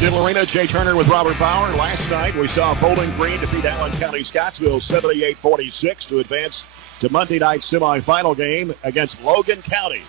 Diddle Arena, Jay Turner with Robert Bauer. Last night we saw Bowling Green defeat Allen County Scottsville 78-46 to advance to Monday night's semifinal game against Logan County.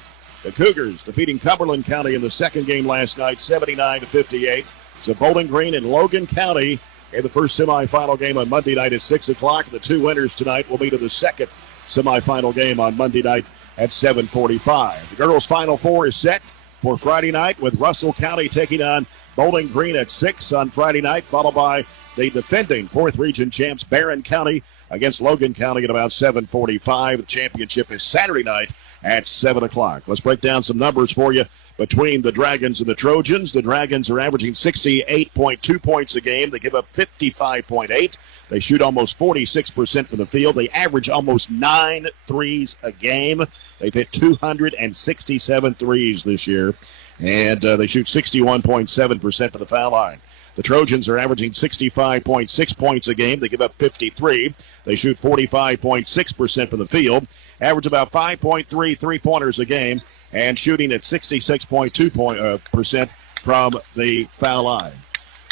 The Cougars defeating Cumberland County in the second game last night 79-58. So Bowling Green and Logan County in the first semifinal game on Monday night at 6 o'clock. The two winners tonight will meet in the second semifinal game on Monday night at 7:45. The girls' Final Four is set for Friday night with Russell County taking on Bowling Green at 6 on Friday night, followed by the defending 4th Region champs Barren County against Logan County at about 7:45. The championship is Saturday night at 7 o'clock. Let's break down some numbers for you between the Dragons and the Trojans. The Dragons are averaging 68.2 points a game. They give up 55.8. They shoot almost 46% from the field. They average almost 9 threes a game. They've hit 267 threes this year, and they shoot 61.7% from the foul line. The Trojans are averaging 65.6 points a game. They give up 53. They shoot 45.6% from the field, average about 5.3 three-pointers a game, and shooting at 66.2% from the foul line.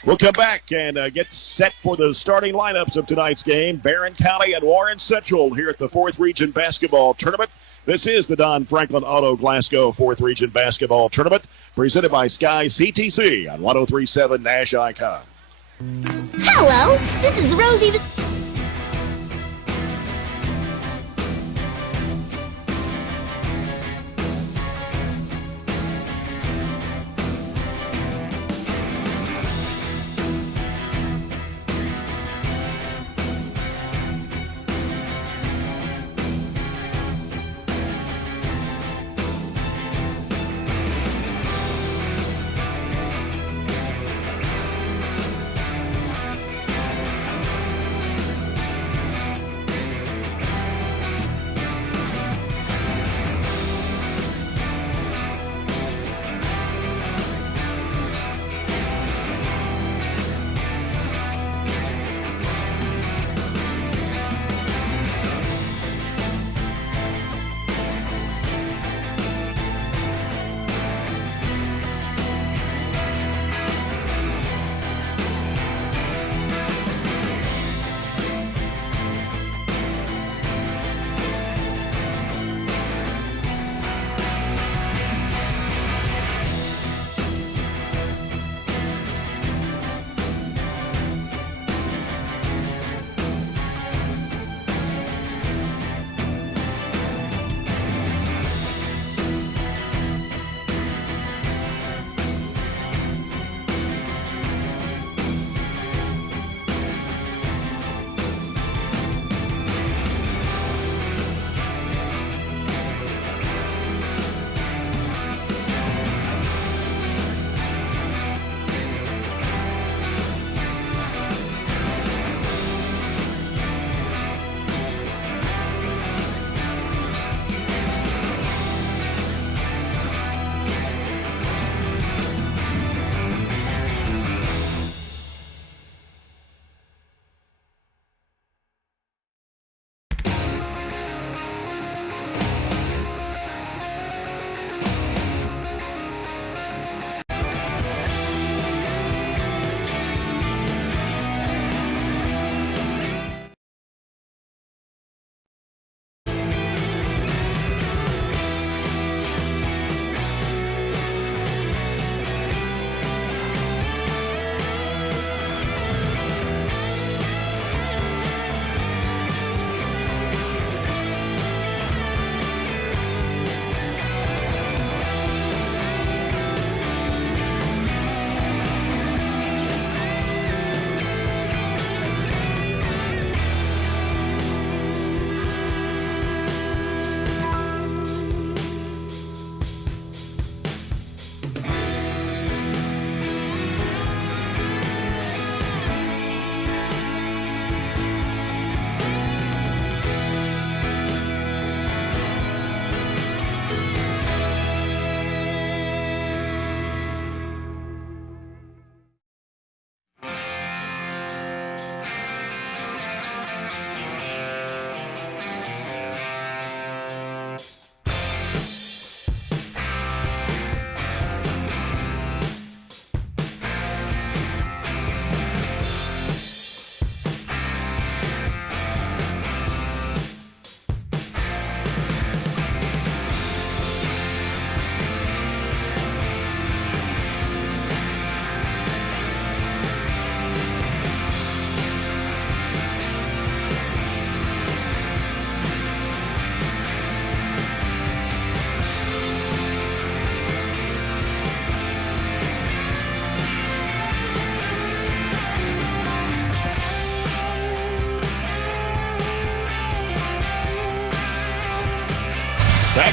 We'll come back and get set for the starting lineups of tonight's game. Barren County and Warren Central here at the 4th Region Basketball Tournament. This is the Don Franklin Auto Glasgow 4th Region Basketball Tournament, presented by Sky CTC on 103.7 Nash Icon. Hello, this is Rosie the...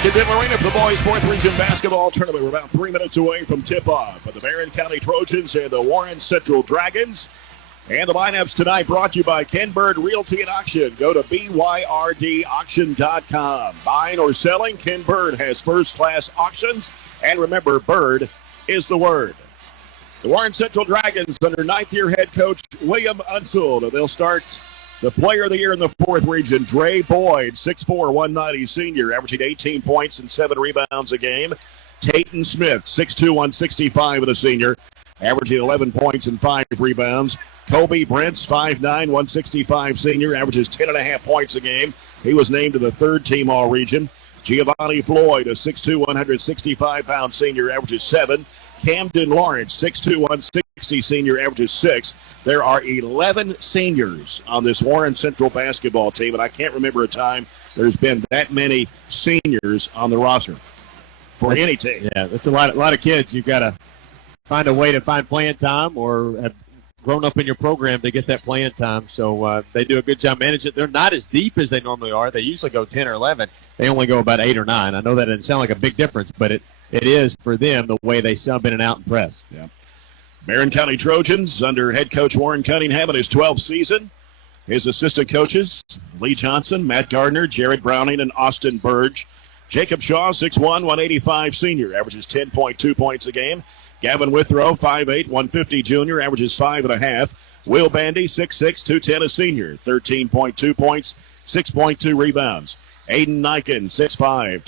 Back at Diddle Arena for the boys' 4th Region basketball tournament. We're about 3 minutes away from tip-off of the Barren County Trojans and the Warren Central Dragons. And the lineups tonight brought to you by Ken Bird Realty and Auction. Go to BYRDauction.com. Buying or selling, Ken Bird has first-class auctions. And remember, Bird is the word. The Warren Central Dragons under 9th-year head coach William Unseld. They'll start the player of the year in the 4th Region, Dre Boyd, 6'4", 190 senior, averaging 18 points and 7 rebounds a game. Tayton Smith, 6'2", 165 of the senior, averaging 11 points and 5 rebounds. Kobe Brents, 5'9", 165 senior, averages 10.5 points a game. He was named to the 3rd team All-Region. Giovanni Floyd, a 6'2", 165-pound senior, averages 7. Camden Lawrence, 6'2", 160 senior, averages 6. There are 11 seniors on this Warren Central basketball team, and I can't remember a time there's been that many seniors on the roster for any team. Yeah, that's a lot of kids. You've got to find a way to find playing time or have grown up in your program to get that playing time. So they do a good job managing it. They're not as deep as they normally are. They usually go 10 or 11. They only go about 8 or 9. I know that doesn't sound like a big difference, but it is for them the way they sub in and out and press. Yeah. Barren County Trojans under head coach Warren Cunningham in his 12th season. His assistant coaches, Lee Johnson, Matt Gardner, Jared Browning, and Austin Burge. Jacob Shaw, 6'1", 185 senior, averages 10.2 points a game. Gavin Withrow, 5'8", 150 junior, averages 5.5. Will Bandy, 6'6", 210 a senior, 13.2 points, 6.2 rebounds. Aiden Niken, 6'5",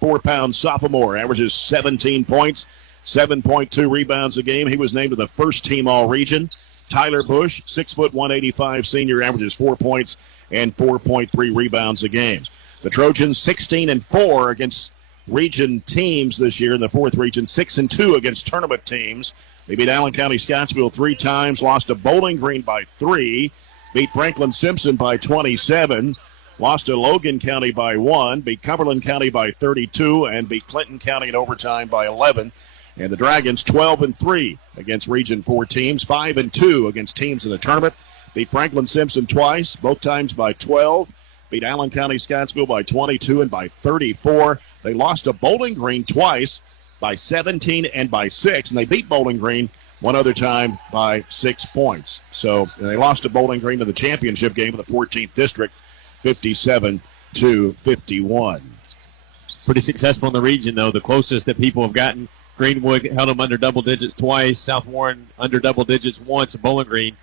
204-pound sophomore, averages 17 points, 7.2 rebounds a game. He was named to the 1st team All-Region. Tyler Bush, 6', 185 senior, averages 4 points and 4.3 rebounds a game. The Trojans 16-4 against region teams this year in the 4th Region, 6-2 against tournament teams. They beat Allen County Scottsville 3 times, lost to Bowling Green by 3, beat Franklin Simpson by 27, lost to Logan County by 1, beat Cumberland County by 32, and beat Clinton County in overtime by 11. And the Dragons 12-3 against Region 4 teams, 5-2 against teams in the tournament. Beat Franklin Simpson twice, both times by 12. Beat Allen County Scottsville by 22 and by 34. They lost to Bowling Green twice by 17 and by 6. And they beat Bowling Green one other time by 6 points. So they lost to Bowling Green in the championship game of the 14th District, 57-51. Pretty successful in the region, though. The closest that people have gotten, Greenwood held them under double digits twice. South Warren under double digits once. Bowling Green,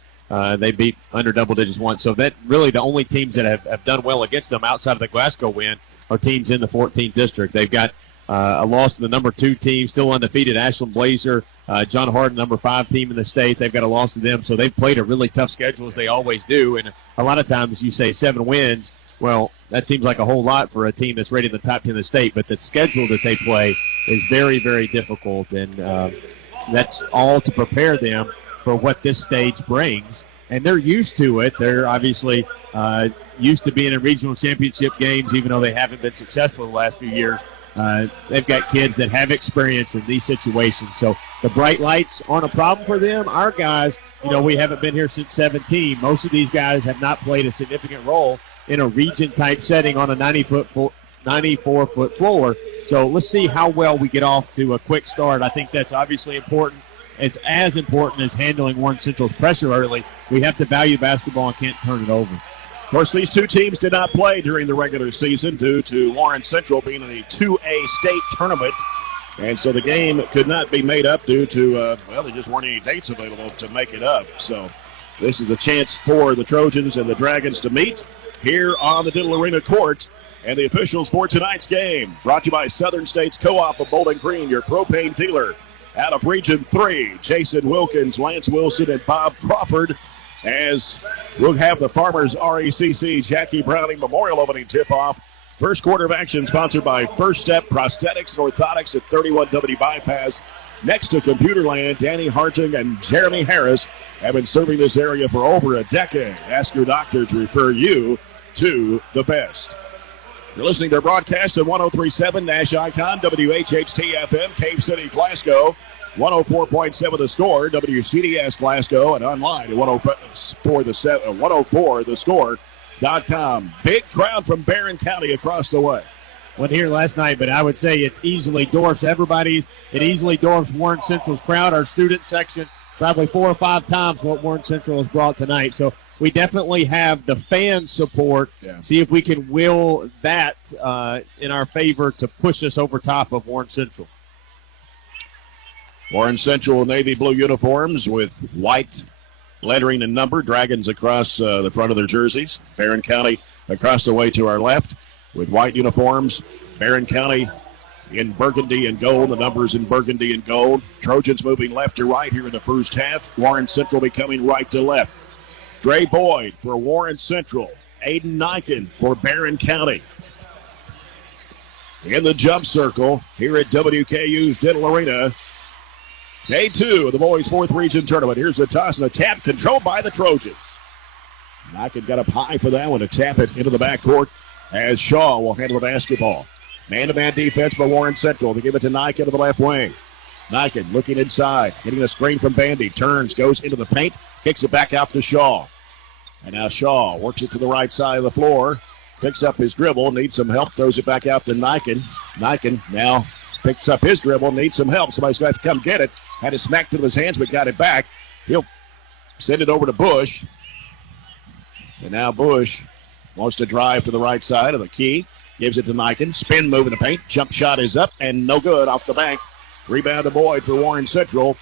they beat under double digits once. So that really the only teams that have done well against them outside of the Glasgow win are teams in the 14th District. They've got a loss to the number 2 team, still undefeated, Ashland Blazer. John Harden, number 5 team in the state. They've got a loss to them. So they've played a really tough schedule, as they always do. And a lot of times you say 7 wins. Well, that seems like a whole lot for a team that's rated in the top 10 of the state. But the schedule that they play is very, very difficult. And that's all to prepare them for what this stage brings. And they're used to it. They're obviously used to being in regional championship games, even though they haven't been successful the last few years. They've got kids that have experience in these situations. So the bright lights aren't a problem for them. Our guys, we haven't been here since 17. Most of these guys have not played a significant role in a region-type setting on a 94-foot floor. So let's see how well we get off to a quick start. I think that's obviously important. It's as important as handling Warren Central's pressure early. We have to value basketball and can't turn it over. Of course, these two teams did not play during the regular season due to Warren Central being in a 2A state tournament. And so the game could not be made up due to, there just weren't any dates available to make it up. So this is a chance for the Trojans and the Dragons to meet here on the Diddle Arena court. And the officials for tonight's game, brought to you by Southern States Co-op of Bowling Green, your propane dealer. Out of Region 3, Jason Wilkins, Lance Wilson, and Bob Crawford, as we'll have the Farmers RECC Jackie Browning Memorial Opening tip-off. First quarter of action sponsored by First Step Prosthetics and Orthotics at 31W Bypass. Next to Computerland, Danny Harting and Jeremy Harris have been serving this area for over a decade. Ask your doctor to refer you to the best. You're listening to our broadcast at 103.7 Nash Icon, WHHT-FM, Cave City, Glasgow. 104.7 The Score, WCDS Glasgow, and online at 104thescore.com. Big crowd from Barren County across the way. wasn't here last night, but I would say it easily dwarfs everybody. It easily dwarfs Warren Central's crowd. Our student section, probably 4 or 5 times what Warren Central has brought tonight. So we definitely have the fan support. Yeah. See if we can will that in our favor to push us over top of Warren Central. Warren Central navy blue uniforms with white lettering and number, dragons across the front of their jerseys. Barren County across the way to our left with white uniforms. Barren County in burgundy and gold, the numbers in burgundy and gold. Trojans moving left to right here in the first half. Warren Central becoming right to left. Dre Boyd for Warren Central. Aiden Niken for Barren County. In the jump circle here at WKU's Dental Arena. Day 2 of the boys' 4th region tournament. Here's the toss and a tap controlled by the Trojans. Niken got up high for that one to tap it into the backcourt as Shaw will handle the basketball. Man-to-man defense by Warren Central. They give it to Niken to the left wing. Niken looking inside, getting a screen from Bandy. Turns, goes into the paint, kicks it back out to Shaw. And now Shaw works it to the right side of the floor. Picks up his dribble, needs some help, throws it back out to Niken. Niken now picks up his dribble, needs some help. Somebody's got to come get it. Had it smacked into his hands, but got it back. He'll send it over to Bush. And now Bush wants to drive to the right side of the key. Gives it to Niken. Spin move in the paint. Jump shot is up and no good off the bank. Rebound to Boyd for Warren Central.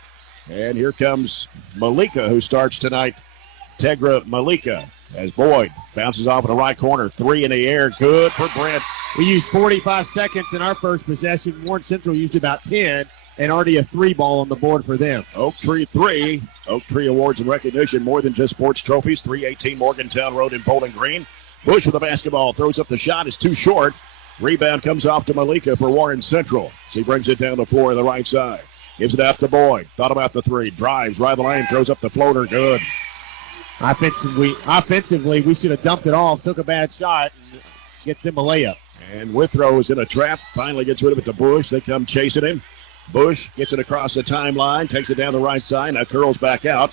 And here comes Malika, who starts tonight. Tegra Malika as Boyd bounces off in the right corner. 3 in the air. Good for Brents. We used 45 seconds in our first possession. Warren Central used about 10, and already a 3 ball on the board for them. Oak Tree 3. Oak Tree Awards and recognition, more than just sports trophies. 318 Morgantown Road in Bowling Green. Bush with the basketball, throws up the shot, it's too short. Rebound comes off to Malika for Warren Central. So he brings it down the floor on the right side. Gives it out to Boyd. Thought about the 3. Drives right the lane, throws up the floater. Good. Offensively, we should have dumped it off, took a bad shot, and gets them a layup. And Withrow is in a trap. Finally gets rid of it to Bush. They come chasing him. Bush gets it across the timeline, takes it down the right side. Now curls back out.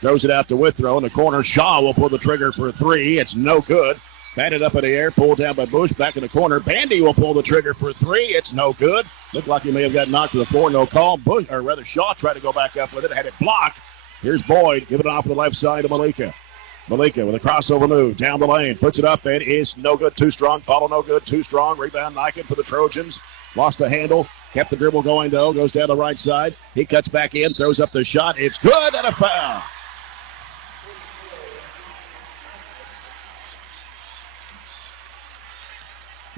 Throws it out to Withrow in the corner. Shaw will pull the trigger for a 3. It's no good. Batted up in the air, pulled down by Bush. Back in the corner. Bandy will pull the trigger for a 3. It's no good. Looked like he may have got knocked to the floor. No call. Bush, or rather Shaw tried to go back up with it. Had it blocked. Here's Boyd. Give it off the left side to Malika. Malika with a crossover move. Down the lane. Puts it up and is no good. Too strong. Follow no good. Too strong. Rebound Niken for the Trojans. Lost the handle. Kept the dribble going though. Goes down the right side. He cuts back in. Throws up the shot. It's good and a foul.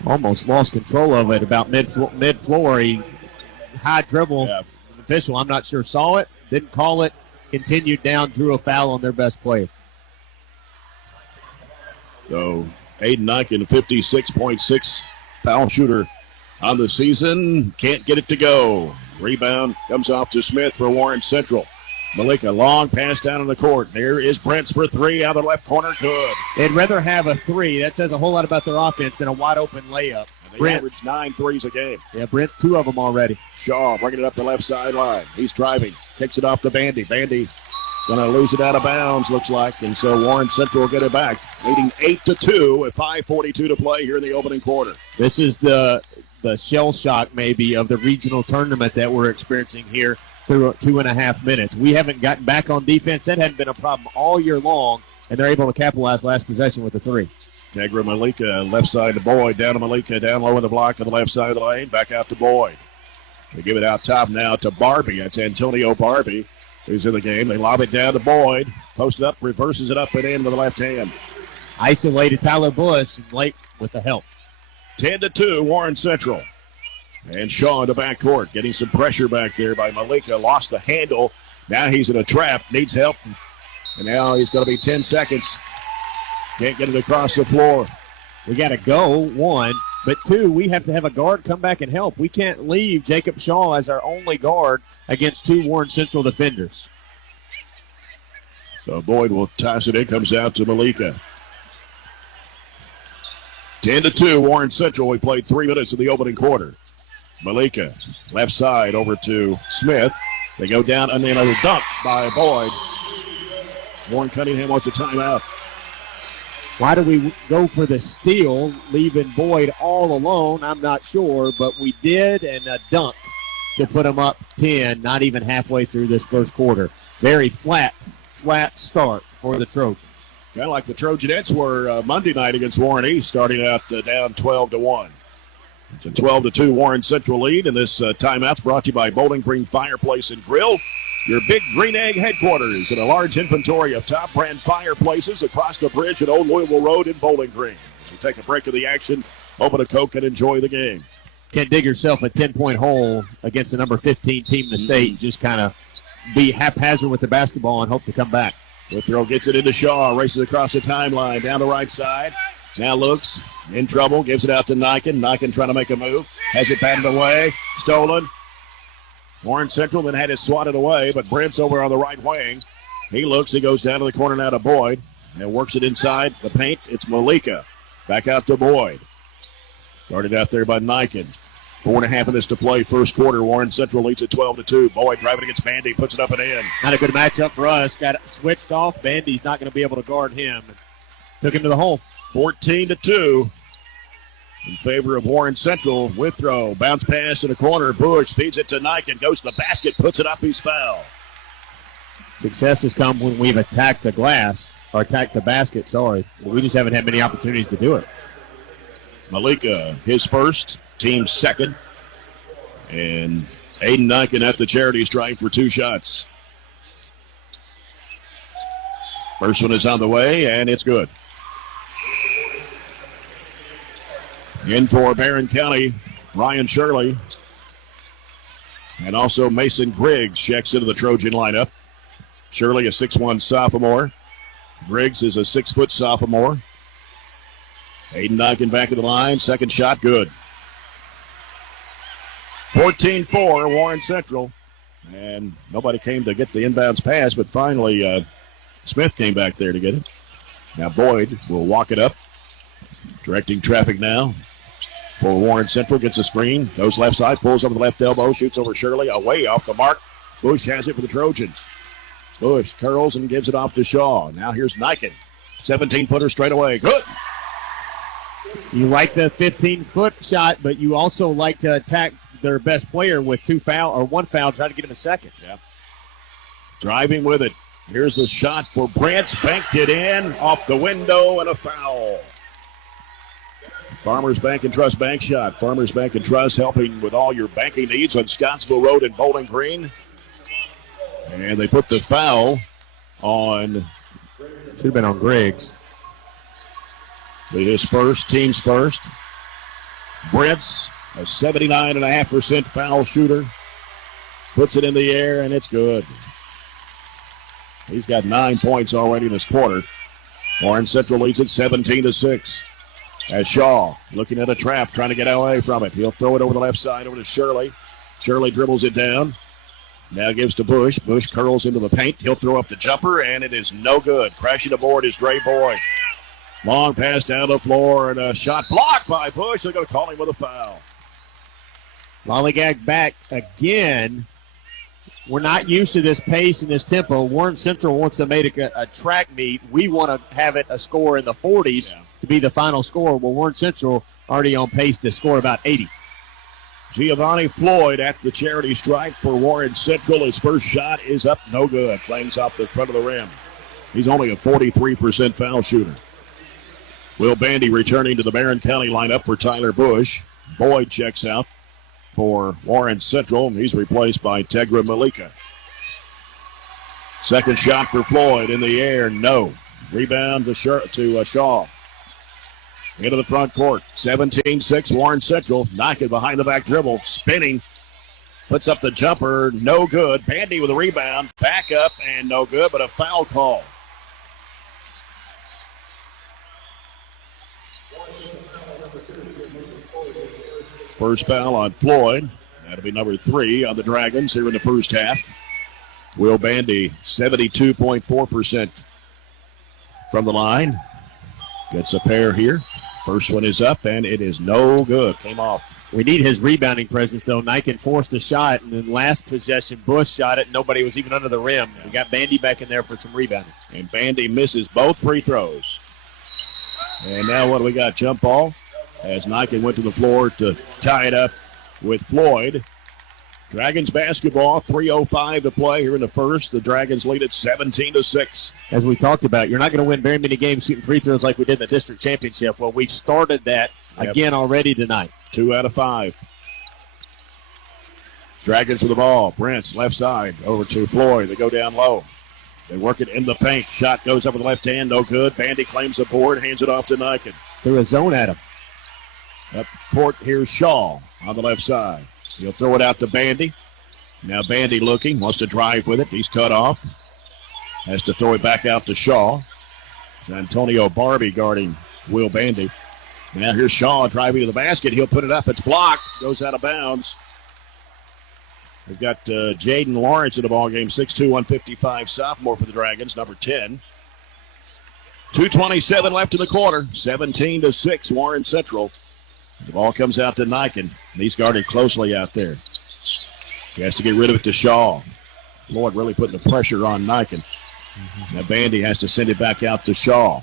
Almost lost control of it about mid-floor. He high dribble. Yeah. Official, I'm not sure, saw it, didn't call it, continued down, drew a foul on their best player. So Aiden Niken, 56.6 foul shooter on the season. Can't get it to go. Rebound comes off to Smith for Warren Central. Malika, long pass down in the court. There is Brents for 3 out of the left corner. Good. They'd rather have a 3. That says a whole lot about their offense than a wide-open layup. And they average 9 threes a game. Yeah, Brent's 2 of them already. Shaw bringing it up the left sideline. He's driving. Kicks it off to Bandy. Bandy going to lose it out of bounds, looks like. And so Warren Central will get it back. Leading 8-2 with 5:42 to play here in the opening quarter. This is the shell shock maybe of the regional tournament that we're experiencing here through 2.5 minutes. We haven't gotten back on defense. That hadn't been a problem all year long, and they're able to capitalize last possession with the 3. Tegra Malika, left side to Boyd. Down to Malika, down low in the block on the left side of the lane. Back out to Boyd. They give it out top now to Barbie. That's Antonio Barbie, who's in the game. They lob it down to Boyd. Post it up, reverses it up and in with the left hand. Isolated Tyler Bush late with the help. 10-2, Warren Central. And Shaw in the backcourt, getting some pressure back there by Malika. Lost the handle. Now he's in a trap, needs help. And now he's going to be 10 seconds. Can't get it across the floor. We got to go, 1. But 2, we have to have a guard come back and help. We can't leave Jacob Shaw as our only guard against 2 Warren Central defenders. So Boyd will toss it in, comes out to Malika. 10-2, Warren Central. We played 3 minutes in the opening quarter. Malika, left side over to Smith. They go down and then a dunk by Boyd. Warren Cunningham wants a timeout. Why do we go for the steal, leaving Boyd all alone? I'm not sure, but we did, and a dunk to put them up 10, not even halfway through this first quarter. Very flat start for the Trojans. Kind of like the Trojanettes were Monday night against Warren East, starting out down 12-1. It's a 12-2 Warren Central lead, and this timeout's brought to you by Bowling Green Fireplace and Grill, your Big Green Egg headquarters, and a large inventory of top brand fireplaces across the bridge at Old Louisville Road in Bowling Green. So take a break of the action, open a Coke, and enjoy the game. Can't dig yourself a 10-point hole against the number 15 team in the state. Just kind of be haphazard with the basketball and hope to come back. The throw gets it into Shaw, races across the timeline, down the right side. Now looks, in trouble, gives it out to Niken. Niken trying to make a move, has it batted away, stolen. Warren Central then had it swatted away, but Brent's over on the right wing. He looks, he goes down to the corner now to Boyd, and works it inside the paint. It's Malika. Back out to Boyd. Guarded out there by Niken. 4.5 minutes to play, first quarter. Warren Central leads at 12-2. Boyd driving against Bandy, puts it up and in. Not a good matchup for us. Got it switched off. Bandy's not going to be able to guard him. Took him to the hole. 14-2 in favor of Warren Central. Withrow, bounce pass in the corner. Bush feeds it to Niken, goes to the basket, puts it up. He's fouled. Success has come when we've attacked the glass, or attacked the basket, sorry. We just haven't had many opportunities to do it. Malika, his first, team's second. And Aiden Niken at the charity stripe for 2 shots. First one is on the way, and it's good. In for Barren County, Ryan Shirley. And also Mason Griggs checks into the Trojan lineup. Shirley, a 6'1 sophomore. Griggs is a 6-foot sophomore. Aiden Niken back of the line. Second shot, good. 14-4, Warren Central. And nobody came to get the inbounds pass, but finally Smith came back there to get it. Now Boyd will walk it up. Directing traffic now for Warren Central. Gets a screen. Goes left side. Pulls over the left elbow. Shoots over Shirley. Away off the mark. Bush has it for the Trojans. Bush curls and gives it off to Shaw. Now here's Niken. 17-footer straight away. Good. You like the 15-foot shot, but you also like to attack their best player with 1 foul, try to get him a second. Yeah. Driving with it. Here's a shot for Brantz. Banked it in. Off the window and a foul. Farmers Bank and Trust bank shot. Farmers Bank and Trust helping with all your banking needs on Scottsville Road in Bowling Green. And they put the foul on. Should have been on Griggs. His first, team's first. Brent's a 79.5% foul shooter. Puts it in the air, and it's good. He's got 9 points already in this quarter. Warren Central leads it 17-6. As Shaw looking at a trap, trying to get away from it. He'll throw it over the left side, over to Shirley. Shirley dribbles it down. Now gives to Bush. Bush curls into the paint. He'll throw up the jumper, and it is no good. Crashing aboard is Dre Boyd. Long pass down the floor, and a shot blocked by Bush. They're going to call him with a foul. Lollygag back again. We're not used to this pace and this tempo. Warren Central wants to make a track meet. We want to have it a score in the 40s to be the final score. Well, Warren Central already on pace to score about 80. Giovanni Floyd at the charity stripe for Warren Central. His first shot is up, no good. Flames off the front of the rim. He's only a 43% foul shooter. Will Bandy returning to the Barren County lineup for Tyler Bush. Boyd checks out for Warren Central. He's replaced by Tegra Malika. Second shot for Floyd in the air, no. Rebound to Shaw. Into the front court. 17-6 Warren Central. Knocking behind the back dribble. Spinning. Puts up the jumper. No good. Bandy with a rebound. Back up and no good, but a foul call. First foul on Floyd. That'll be number 3 on the Dragons here in the first half. Will Bandy, 72.4% from the line. Gets a pair here. First one is up, and it is no good. Came off. We need his rebounding presence, though. Niken forced a shot, and then last possession, Bush shot it. Nobody was even under the rim. We got Bandy back in there for some rebounding. And Bandy misses both free throws. And now what do we got? Jump ball as Niken went to the floor to tie it up with Floyd. Dragons basketball, 3:05 to play here in the first. The Dragons lead at 17-6. As we talked about, you're not going to win very many games shooting free throws like we did in the district championship. Well, we've started that again already tonight. 2 out of 5. Dragons with the ball. Brent's left side over to Floyd. They go down low. They work it in the paint. Shot goes up with the left hand. No good. Bandy claims the board. Hands it off to Niken. Threw a zone at him. Up court, here's Shaw on the left side. He'll throw it out to Bandy. Now Bandy looking. Wants to drive with it. He's cut off. Has to throw it back out to Shaw. It's Antonio Barbie guarding Will Bandy. Now here's Shaw driving to the basket. He'll put it up. It's blocked. Goes out of bounds. We've got Jaden Lawrence in the ballgame, 6'2", 155 sophomore for the Dragons, number 10. 2:27 left in the quarter, 17-6, Warren Central. The ball comes out to Niken. He's guarded closely out there. He has to get rid of it to Shaw. Floyd really putting the pressure on Niken. Now Bandy has to send it back out to Shaw.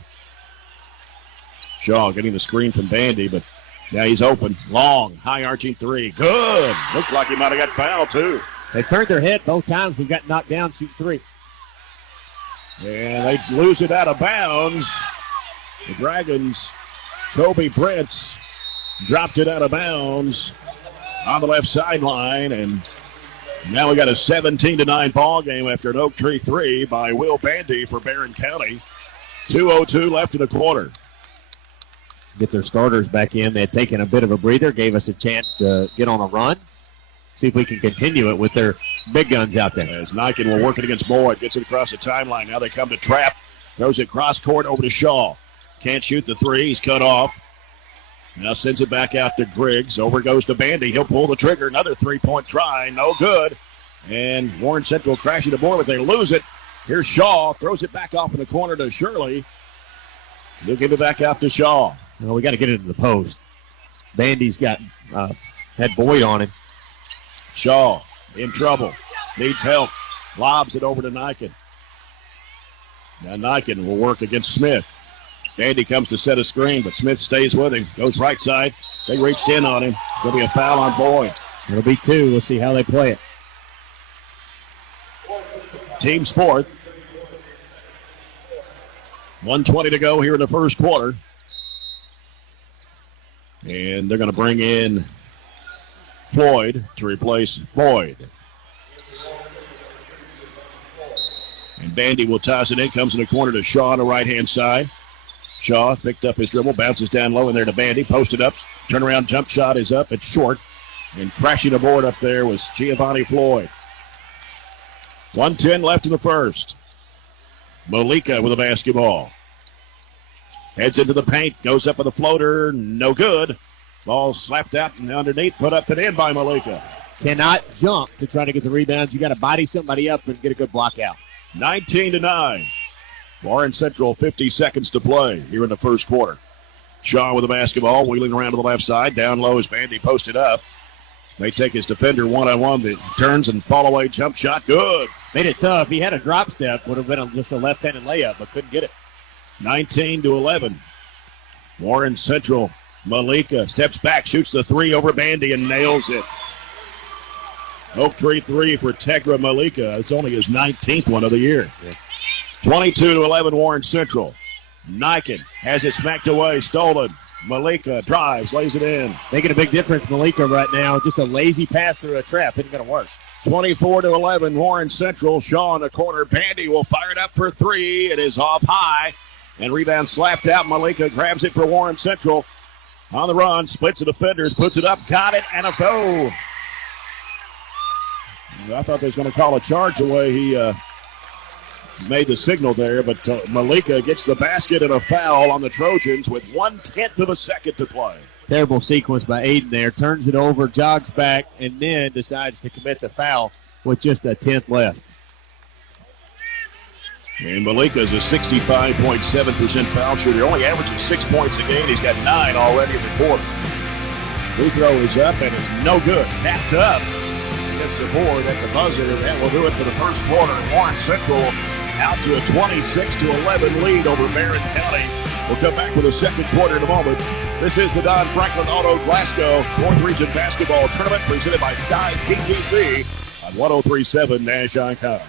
Shaw getting the screen from Bandy, but now he's open. Long, high-arching three. Good. Looked like he might have got fouled, too. They turned their head both times. We got knocked down shooting three. And they lose it out of bounds. The Dragons, Kobe Brents, dropped it out of bounds on the left sideline. And now we got a 17-9 ball game after an Oak Tree three by Will Bandy for Barren County. 2:02 left in the quarter. Get their starters back in. They had taken a bit of a breather, gave us a chance to get on a run. See if we can continue it with their big guns out there. As Niken will work it against Boyd. Gets it across the timeline. Now they come to trap. Throws it cross court over to Shaw. Can't shoot the three. He's cut off. Now sends it back out to Griggs. Over goes to Bandy. He'll pull the trigger. Another three-point try. No good. And Warren Central crashing the board, but they lose it. Here's Shaw. Throws it back off in the corner to Shirley. He'll give it back out to Shaw. Well, we got to get it in the post. Bandy's got had Boyd on him. Shaw in trouble. Needs help. Lobs it over to Niken. Now Niken will work against Smith. Bandy comes to set a screen, but Smith stays with him. Goes right side. They reached in on him. There'll be a foul on Boyd. It'll be 2. We'll see how they play it. Team's fourth. 1:20 to go here in the first quarter. And they're going to bring in Floyd to replace Boyd. And Bandy will toss it in. Comes in the corner to Shaw on the right-hand side. Shaw picked up his dribble. Bounces down low in there to Bandy. Posted up. Turnaround jump shot is up. It's short. And crashing the board up there was Giovanni Floyd. 1:10 left in the first. Malika with the basketball. Heads into the paint, goes up with a floater, no good. Ball slapped out and underneath, put up and in by Malika. Cannot jump to try to get the rebound. You got to body somebody up and get a good block out. 19-9. Warren Central, 50 seconds to play here in the first quarter. Shaw with the basketball, wheeling around to the left side. Down low as Bandy posted up. May take his defender one-on-one. The turns and fall-away jump shot, good. Made it tough. He had a drop step. Would have been just a left-handed layup, but couldn't get it. 19-11. Warren Central, Malika steps back, shoots the three over Bandy and nails it. Oak Tree three for Tegra Malika. It's only his 19th one of the year. 22-11 Warren Central. Niken has it smacked away, stolen. Malika drives, lays it in. Making a big difference, Malika, right now. Just a lazy pass through a trap. Isn't going to work. 24-11 Warren Central. Shaw in the corner. Bandy will fire it up for three. It is off high. And rebound slapped out. Malika grabs it for Warren Central. On the run, splits the defenders, puts it up, got it, and a foul. I thought they was going to call a charge the way he made the signal there, but Malika gets the basket and a foul on the Trojans with 1/10 of a second to play. Terrible sequence by Aiden there. Turns it over, jogs back, and then decides to commit the foul with just a 10th left. And Malika is a 65.7% foul shooter. Only averaging 6 points a game. He's got 9 already in the quarter. Free throw is up, and it's no good. Tapped up. Gets the board at the buzzer. That will do it for the first quarter. Warren Central out to a 26-11 lead over Barren County. We'll come back with a second quarter in a moment. This is the Don Franklin Auto Glasgow 4th Region Basketball Tournament presented by Sky CTC on 103.7 Nash Icon.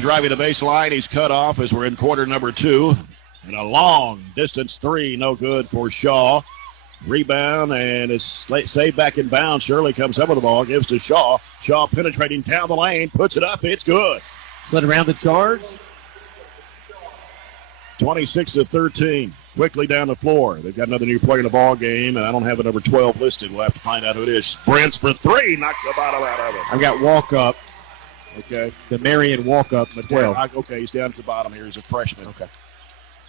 Driving the baseline, he's cut off as we're in quarter number 2. And a long distance three, no good for Shaw. Rebound and is saved back in bounds. Shirley comes up with the ball, gives to Shaw. Shaw penetrating down the lane, puts it up, it's good. Slid around the charge. 26-13. Quickly down the floor. They've got another new player in the ball game, and I don't have a number 12 listed. We'll have to find out who it is. Brents for three, knocks the bottom out of it. I've got Walkup. Okay. The Marion Walkup, 12. Okay, he's down at the bottom here. He's a freshman. Okay.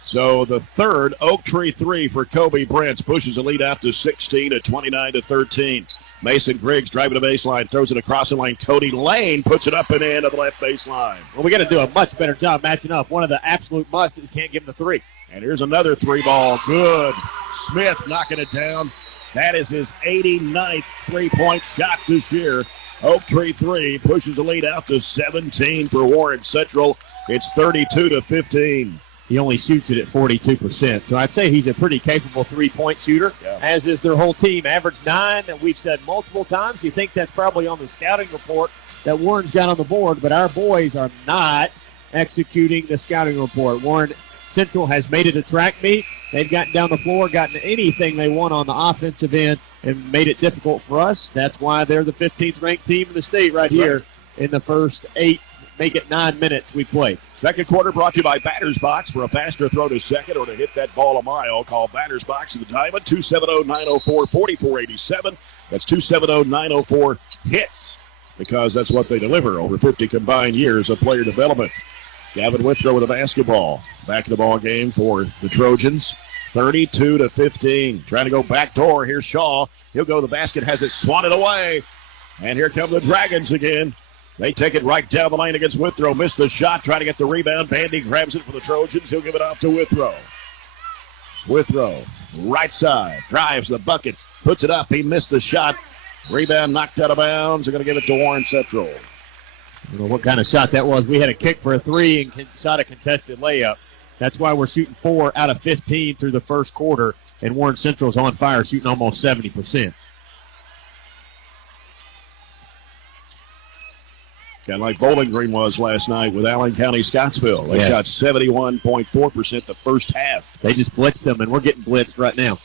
So the third Oak Tree three for Kobe Brents pushes the lead out to 16 at 29-13. Mason Griggs driving the baseline, throws it across the lane. Cody Lane puts it up and in at the left baseline. Well, we got to do a much better job matching up. One of the absolute musts is can't give him the three. And here's another three ball. Good. Smith knocking it down. That is his 89th three-point shot this year. Oak Tree three pushes the lead out to 17 for Warren Central. It's 32-15. He only shoots it at 42%. So I'd say he's a pretty capable three-point shooter, as is their whole team. Average 9, and we've said multiple times, you think that's probably on the scouting report that Warren's got on the board, but our boys are not executing the scouting report. Warren Central has made it a track meet. They've gotten down the floor, gotten anything they want on the offensive end, and made it difficult for us. That's why they're the 15th ranked team in the state right here in the first 8. Make it 9 minutes we play. Second quarter brought to you by Batter's Box. For a faster throw to second or to hit that ball a mile, call Batter's Box of the Diamond, 270-904-4487. That's 270-904-HITS, because that's what they deliver. Over 50 combined years of player development. Gavin Withrow with a basketball. Back in the ball game for the Trojans. 32-15. Trying to go back door. Here's Shaw. He'll go to the basket, has it swatted away. And here come the Dragons again. They take it right down the lane against Withrow. Missed the shot, trying to get the rebound. Bandy grabs it for the Trojans. He'll give it off to Withrow. Withrow, right side, drives the bucket, puts it up. He missed the shot. Rebound knocked out of bounds. They're going to give it to Warren Central. I don't know what kind of shot that was. We had a kick for a three and shot a contested layup. That's why we're shooting 4 out of 15 through the first quarter, and Warren Central's on fire, shooting almost 70%. Kind of like Bowling Green was last night with Allen County Scottsville. They shot 71.4% the first half. They just blitzed them, and we're getting blitzed right now.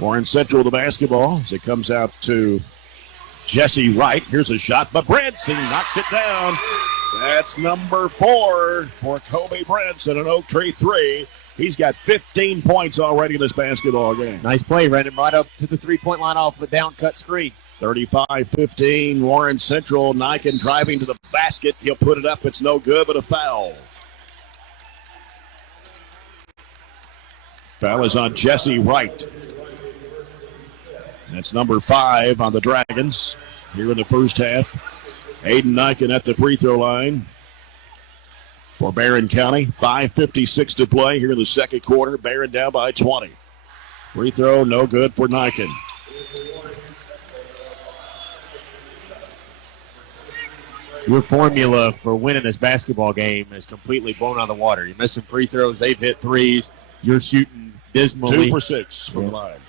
Warren Central the basketball as it comes out to Jesse Wright. Here's a shot, but Branson knocks it down. That's number 4 for Kobe Branson, an Oak Tree three. He's got 15 points already in this basketball game. Nice play, ran him right up to the three-point line off of a down-cut screen. 35-15, Warren Central. Niken driving to the basket. He'll put it up. It's no good, but a foul. Foul is on Jesse Wright. That's number 5 on the Dragons here in the first half. Aiden Niken at the free throw line for Barren County. 5:56 to play here in the second quarter. Barren down by 20. Free throw, no good for Niken. Your formula for winning this basketball game is completely blown out of the water. You're missing free throws. They've hit threes. You're shooting dismally. 2 for 6 from the line.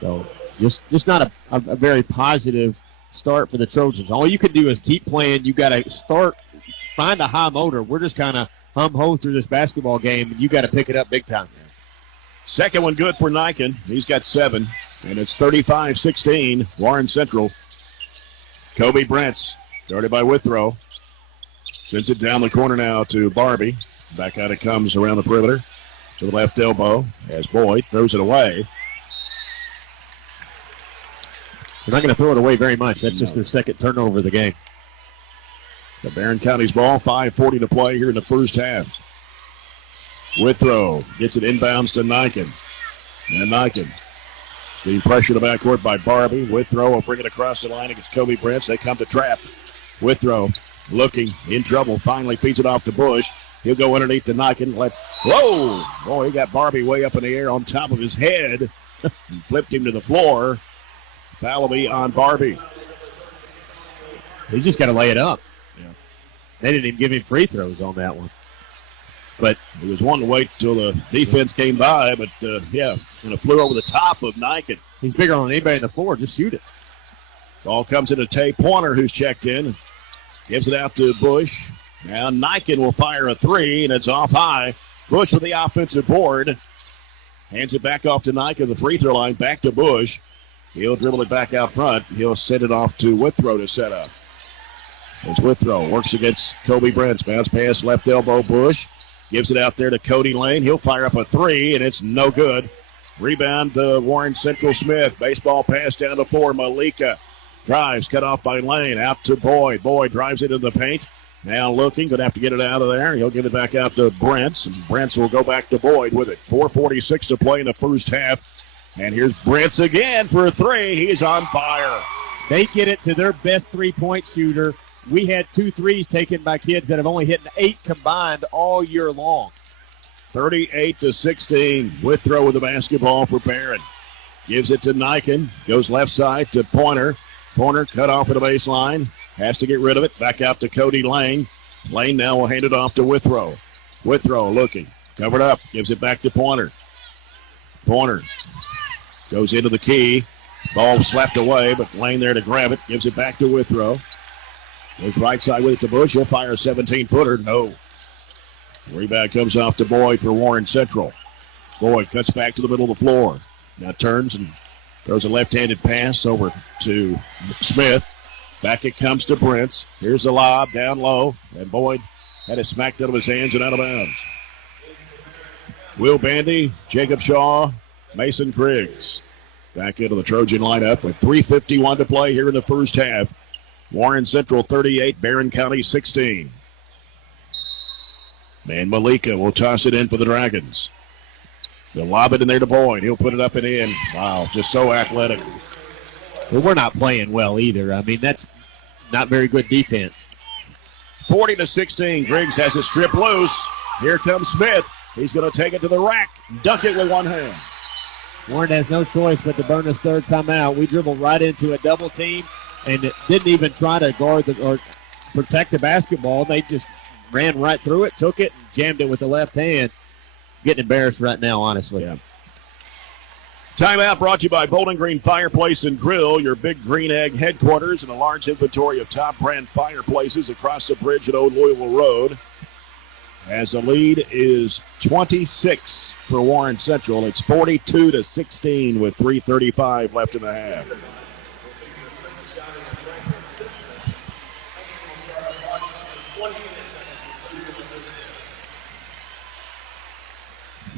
So just not a very positive start for the Trojans. All you can do is keep playing. You got to find a high motor. We're just kind of hum-ho through this basketball game, and you got to pick it up big time. Second one good for Niken. He's got 7, and it's 35-16, Warren Central. Kobe Brents, guarded by Withrow. Sends it down the corner now to Barbie. Back out it comes around the perimeter to the left elbow as Boyd throws it away. They're not going to throw it away very much. That's just their second turnover of the game. The Barren County's ball, 5:40 to play here in the first half. Withrow gets it inbounds to Niken. And Niken being pressured to backcourt by Barbie. Withrow will bring it across the line against Kobe Brents. They come to trap. Withrow looking in trouble. Finally feeds it off to Bush. He'll go underneath to Niken. Whoa! Boy, he got Barbie way up in the air on top of his head and flipped him to the floor. Foul will be on Barbie. He's just got to lay it up. Yeah. They didn't even give him free throws on that one. But he was wanting to wait till the defense came by, but, and it flew over the top of Niken. He's bigger on anybody on the floor. Just shoot it. Ball comes into Tay Pointer, who's checked in. Gives it out to Bush. Now Niken will fire a 3, and it's off high. Bush with the offensive board. Hands it back off to Niken, the free throw line, back to Bush. He'll dribble it back out front. He'll send it off to Withrow to set up. As Withrow works against Kobe Brents. Bounce pass, left elbow, Bush. Gives it out there to Cody Lane. He'll fire up a 3, and it's no good. Rebound to Warren Central Smith. Baseball pass down the floor. Malika drives, cut off by Lane. Out to Boyd. Boyd drives it into the paint. Now looking, going to have to get it out of there. He'll give it back out to Brents, and Brents will go back to Boyd with it. 4:46 to play in the first half. And here's Brents again for a 3. He's on fire. They get it to their best three-point shooter. We had 2 threes taken by kids that have only hit 8 combined all year long. 38-16. Withrow with the basketball for Barren. Gives it to Niken. Goes left side to Pointer. Pointer cut off at the baseline. Has to get rid of it. Back out to Cody Lane. Lane now will hand it off to Withrow. Withrow looking. Covered up. Gives it back to Pointer. Pointer goes into the key. Ball slapped away, but Lane there to grab it. Gives it back to Withrow. Goes right side with it to Bush. He'll fire a 17-footer. No. Rebound comes off to Boyd for Warren Central. Boyd cuts back to the middle of the floor. Now turns and throws a left-handed pass over to Smith. Back it comes to Brents. Here's the lob down low. And Boyd had it smacked out of his hands and out of bounds. Will Bandy, Jacob Shaw, Mason Griggs. Back into the Trojan lineup with 3:51 to play here in the first half. Warren Central 38, Barren County 16. And Malika will toss it in for the Dragons. They'll lob it in there to Boyd. He'll put it up and in. Wow, just so athletic. Well, we're not playing well either. I mean, that's not very good defense. 40-16. Griggs has it stripped loose. Here comes Smith. He's going to take it to the rack. Dunk it with one hand. Warren has no choice but to burn his third timeout. We dribbled right into a double team and didn't even try to guard or protect the basketball. They just ran right through it, took it, and jammed it with the left hand. Getting embarrassed right now, honestly. Yeah. Timeout brought to you by Bowling Green Fireplace and Grill, your Big Green Egg headquarters, and a large inventory of top brand fireplaces across the bridge at Old Louisville Road. As the lead is 26 for Warren Central. It's 42-16 with 3:35 left in the half.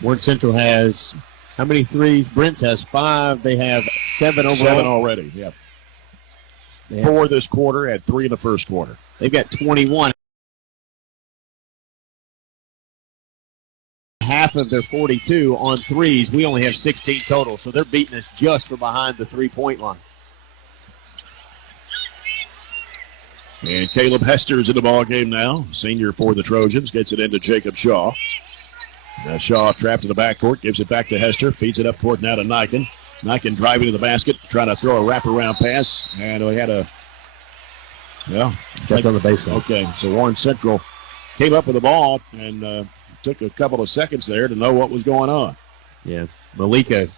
Warren Central has how many threes? Brents has 5. They have 7 overall. 7 already, yep. 4 this quarter, had 3 in the first quarter. They've got 21. Half of their 42 on threes. We only have 16 total, so they're beating us just from behind the three-point line. And Caleb Hester's in the ball game now. Senior for the Trojans. Gets it into Jacob Shaw. Now Shaw trapped in the backcourt. Gives it back to Hester. Feeds it up court now to Niken. Niken driving to the basket. Trying to throw a wraparound pass. And we had a... Well, stepped on the baseline. Okay, so Warren Central came up with the ball and took a couple of seconds there to know what was going on. Yeah, Malika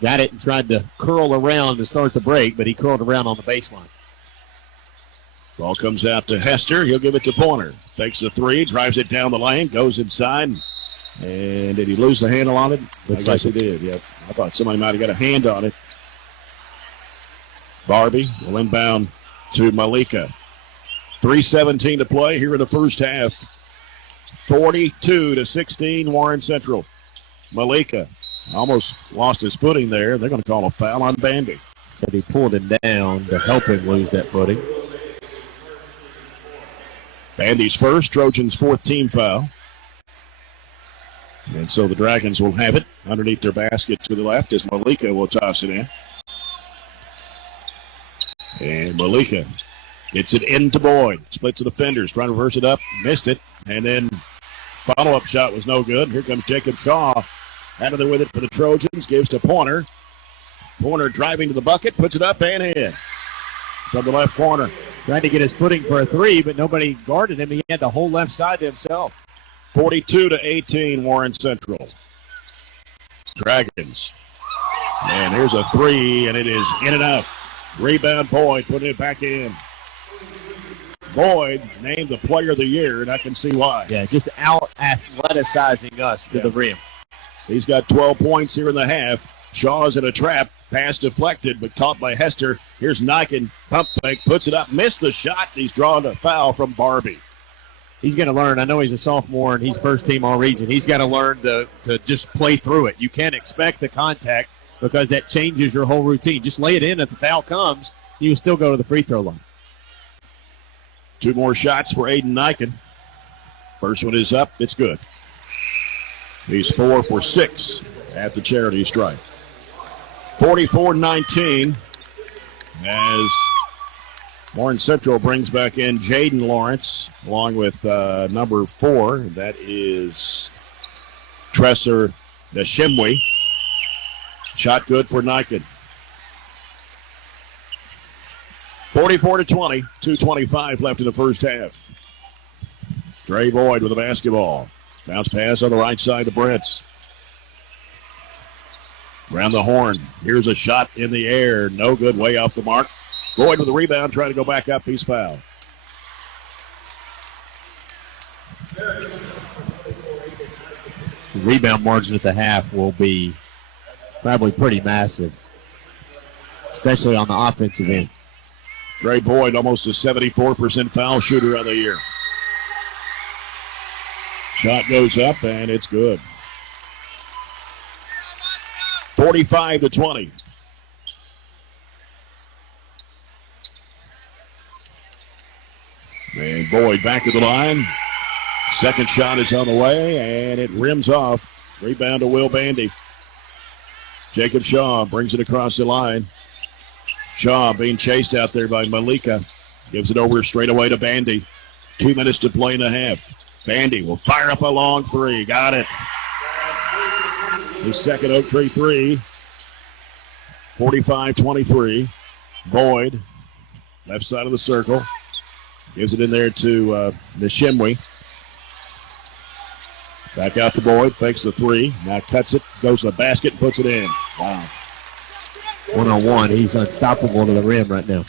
got it and tried to curl around to start the break, but he curled around on the baseline. Ball comes out to Hester. He'll give it to Pointer. Takes the three, drives it down the lane, goes inside. And did he lose the handle on it? I guess he did, yeah. I thought somebody might have got a hand on it. Barbie will inbound to Malika. 3:17 to play here in the first half. 42-16, Warren Central. Malika almost lost his footing there. They're going to call a foul on Bandy. Said he pulled him down to help him lose that footing. Bandy's first, Trojans' fourth team foul. And so the Dragons will have it underneath their basket to the left as Malika will toss it in. And Malika gets it into Boyd. Splits the defenders, trying to reverse it up. Missed it. And then follow-up shot was no good. Here comes Jacob Shaw out of there with it for the Trojans. Gives to Pointer. Pointer driving to the bucket. Puts it up and in. From the left corner. Trying to get his footing for a three, but nobody guarded him. He had the whole left side to himself. 42-18, Warren Central. Dragons. And here's a three, and it is in and out. Rebound, Boyd, putting it back in. Boyd named the player of the year, and I can see why. Yeah, just out-athleticizing us to the rim. He's got 12 points here in the half. Shaw's in a trap. Pass deflected, but caught by Hester. Here's Niken. Pump fake, puts it up, missed the shot. He's drawn a foul from Barbie. He's going to learn. I know he's a sophomore and he's first team all region. He's got to learn to just play through it. You can't expect the contact because that changes your whole routine. Just lay it in. If the foul comes, you still go to the free throw line. Two more shots for Aiden Niken. First one is up. It's good. He's 4 for 6 at the charity stripe. 44-19 as Warren Central brings back in Jaden Lawrence along with number 4. That is Tresser Neshimwe. Shot good for Niken. 44-20, 2:25 left in the first half. Dre Boyd with the basketball. Bounce pass on the right side to Brents. Around the horn. Here's a shot in the air. No good, way off the mark. Boyd with the rebound, trying to go back up. He's fouled. The rebound margin at the half will be probably pretty massive, especially on the offensive end. Dre Boyd, almost a 74% foul shooter of the year. Shot goes up, and it's good. 45-20. And Boyd back to the line. Second shot is on the way, and it rims off. Rebound to Will Bandy. Jacob Shaw brings it across the line. Shaw being chased out there by Malika. Gives it over straight away to Bandy. 2 minutes to play in the half. Bandy will fire up a long three. Got it. His second Oak Tree three. 45-23. Boyd, left side of the circle. Gives it in there to Neshimwe. Back out to Boyd. Fakes the three. Now cuts it. Goes to the basket and puts it in. Wow. One-on-one. He's unstoppable to the rim right now.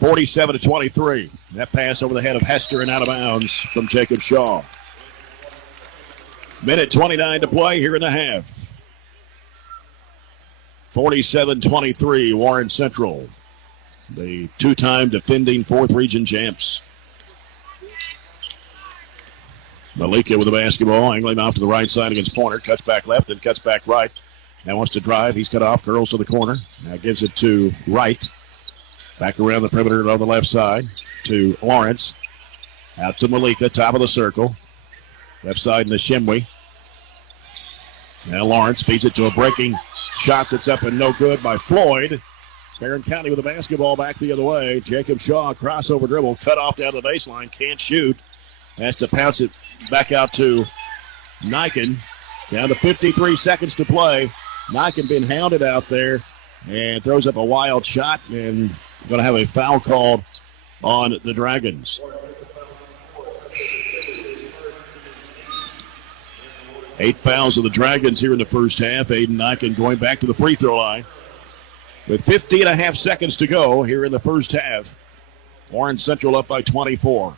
47-23. That pass over the head of Hester and out of bounds from Jacob Shaw. Minute 29 to play here in the half. 47-23, Warren Central, the two-time defending fourth region champs. Malika with the basketball, angling off to the right side against Pointer. Cuts back left and cuts back right. Now wants to drive. He's cut off, curls to the corner. Now gives it to Wright. Back around the perimeter on the left side to Lawrence. Out to Malika, top of the circle. Left side Neshimwe. Now Lawrence feeds it to a breaking shot that's up and no good by Floyd. Barren County with the basketball back the other way. Jacob Shaw, crossover dribble, cut off down the baseline, can't shoot. Has to pounce it back out to Niken. Down to 53 seconds to play. Niken being hounded out there and throws up a wild shot and going to have a foul called on the Dragons. 8 fouls of the Dragons here in the first half. Aiden Nyken going back to the free throw line with 50 and a half seconds to go here in the first half. Warren Central up by 24.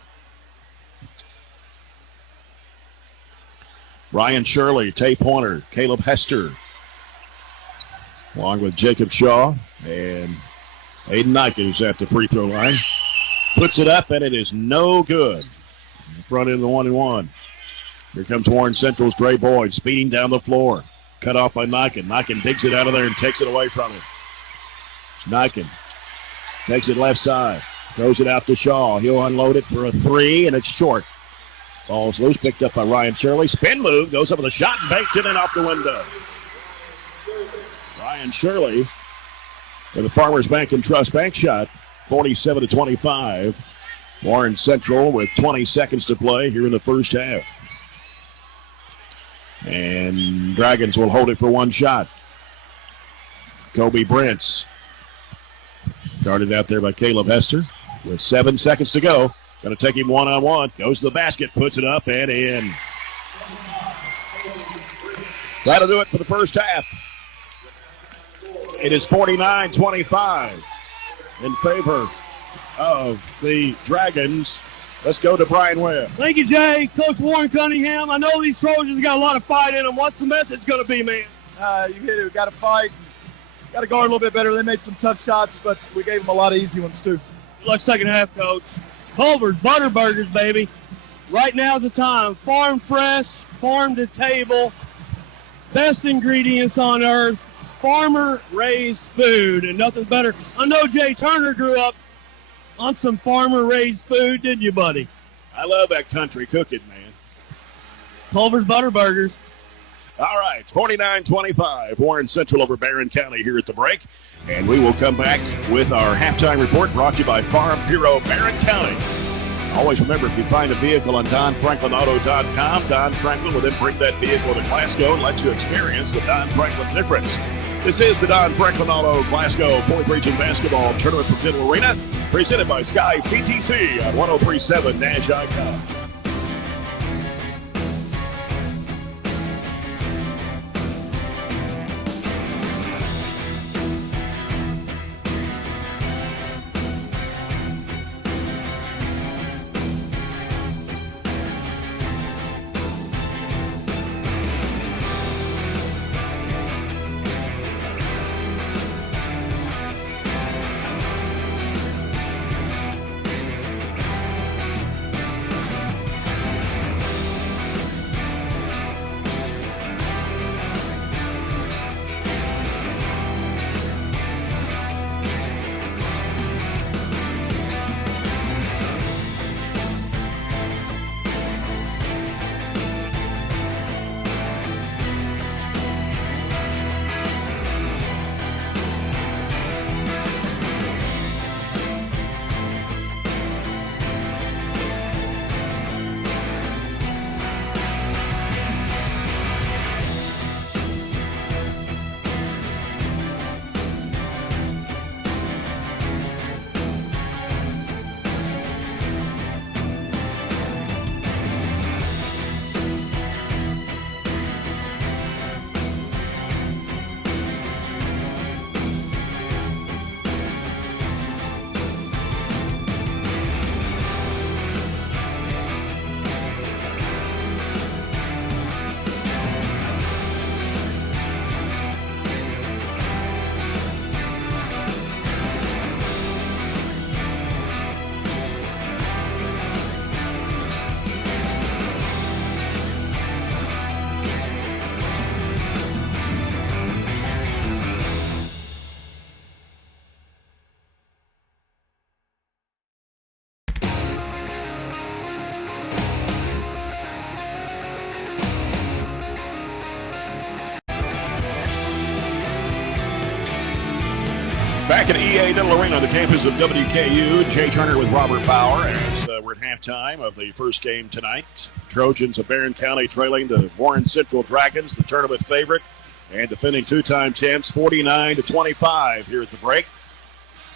Ryan Shirley, Tay Pointer, Caleb Hester, along with Jacob Shaw, and Aiden Nyken is at the free throw line. Puts it up, and it is no good. In front of the 1-1. Here comes Warren Central's Dre Boyd, speeding down the floor. Cut off by Nyken. Nyken digs it out of there and takes it away from him. Nyken takes it left side. Throws it out to Shaw. He'll unload it for a 3, and it's short. Ball's loose, picked up by Ryan Shirley. Spin move, goes up with a shot and banks it in off the window. Ryan Shirley with the Farmers Bank and Trust Bank shot, 47-25. Warren Central with 20 seconds to play here in the first half. And Dragons will hold it for one shot. Kobe Brents guarded out there by Caleb Hester with 7 seconds to go. Going to take him one-on-one. Goes to the basket, puts it up and in. That'll do it for the first half. It is 49-25 in favor of the Dragons. Let's go to Brian Webb. Thank you, Jay. Coach Warren Cunningham. I know these Trojans got a lot of fight in them. What's the message going to be, man? You hit it. We got to fight. Got to guard a little bit better. They made some tough shots, but we gave them a lot of easy ones, too. Good luck second half, Coach. Culver's Butter Burgers, baby. Right now's the time. Farm fresh, farm to table, best ingredients on earth, farmer-raised food, and nothing better. I know Jay Turner grew up on some farmer-raised food, didn't you, buddy? I love that country cooking, man. Culver's Butter Burgers. All right, 49-25. Warren Central over Barren County here at the break. And we will come back with our halftime report brought to you by Farm Bureau Barren County. Always remember, if you find a vehicle on DonFranklinAuto.com, Don Franklin will then bring that vehicle to Glasgow and let you experience the Don Franklin difference. This is the Don Franklin Auto Glasgow 4th Region Basketball Tournament from Diddle Arena, presented by Sky CTC on 103.7 Nash Icon. Back at EA Diddle Arena on the campus of WKU, Jay Turner with Robert Bauer as we're at halftime of the first game tonight. Trojans of Barren County trailing the Warren Central Dragons, the tournament favorite, and defending two-time champs, 49-25 here at the break.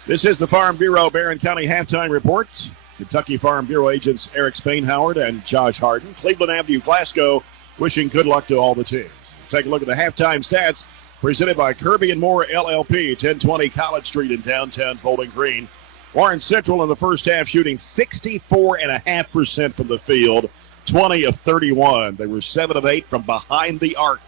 This is the Farm Bureau Barren County halftime report. Kentucky Farm Bureau agents Eric Spainhoward and Josh Harden. Cleveland Avenue, Glasgow, wishing good luck to all the teams. Take a look at the halftime stats presented by Kirby and Moore LLP, 1020 College Street in downtown Bowling Green. Warren Central in the first half shooting 64.5% from the field, 20 of 31. They were 7 of 8 from behind the arc,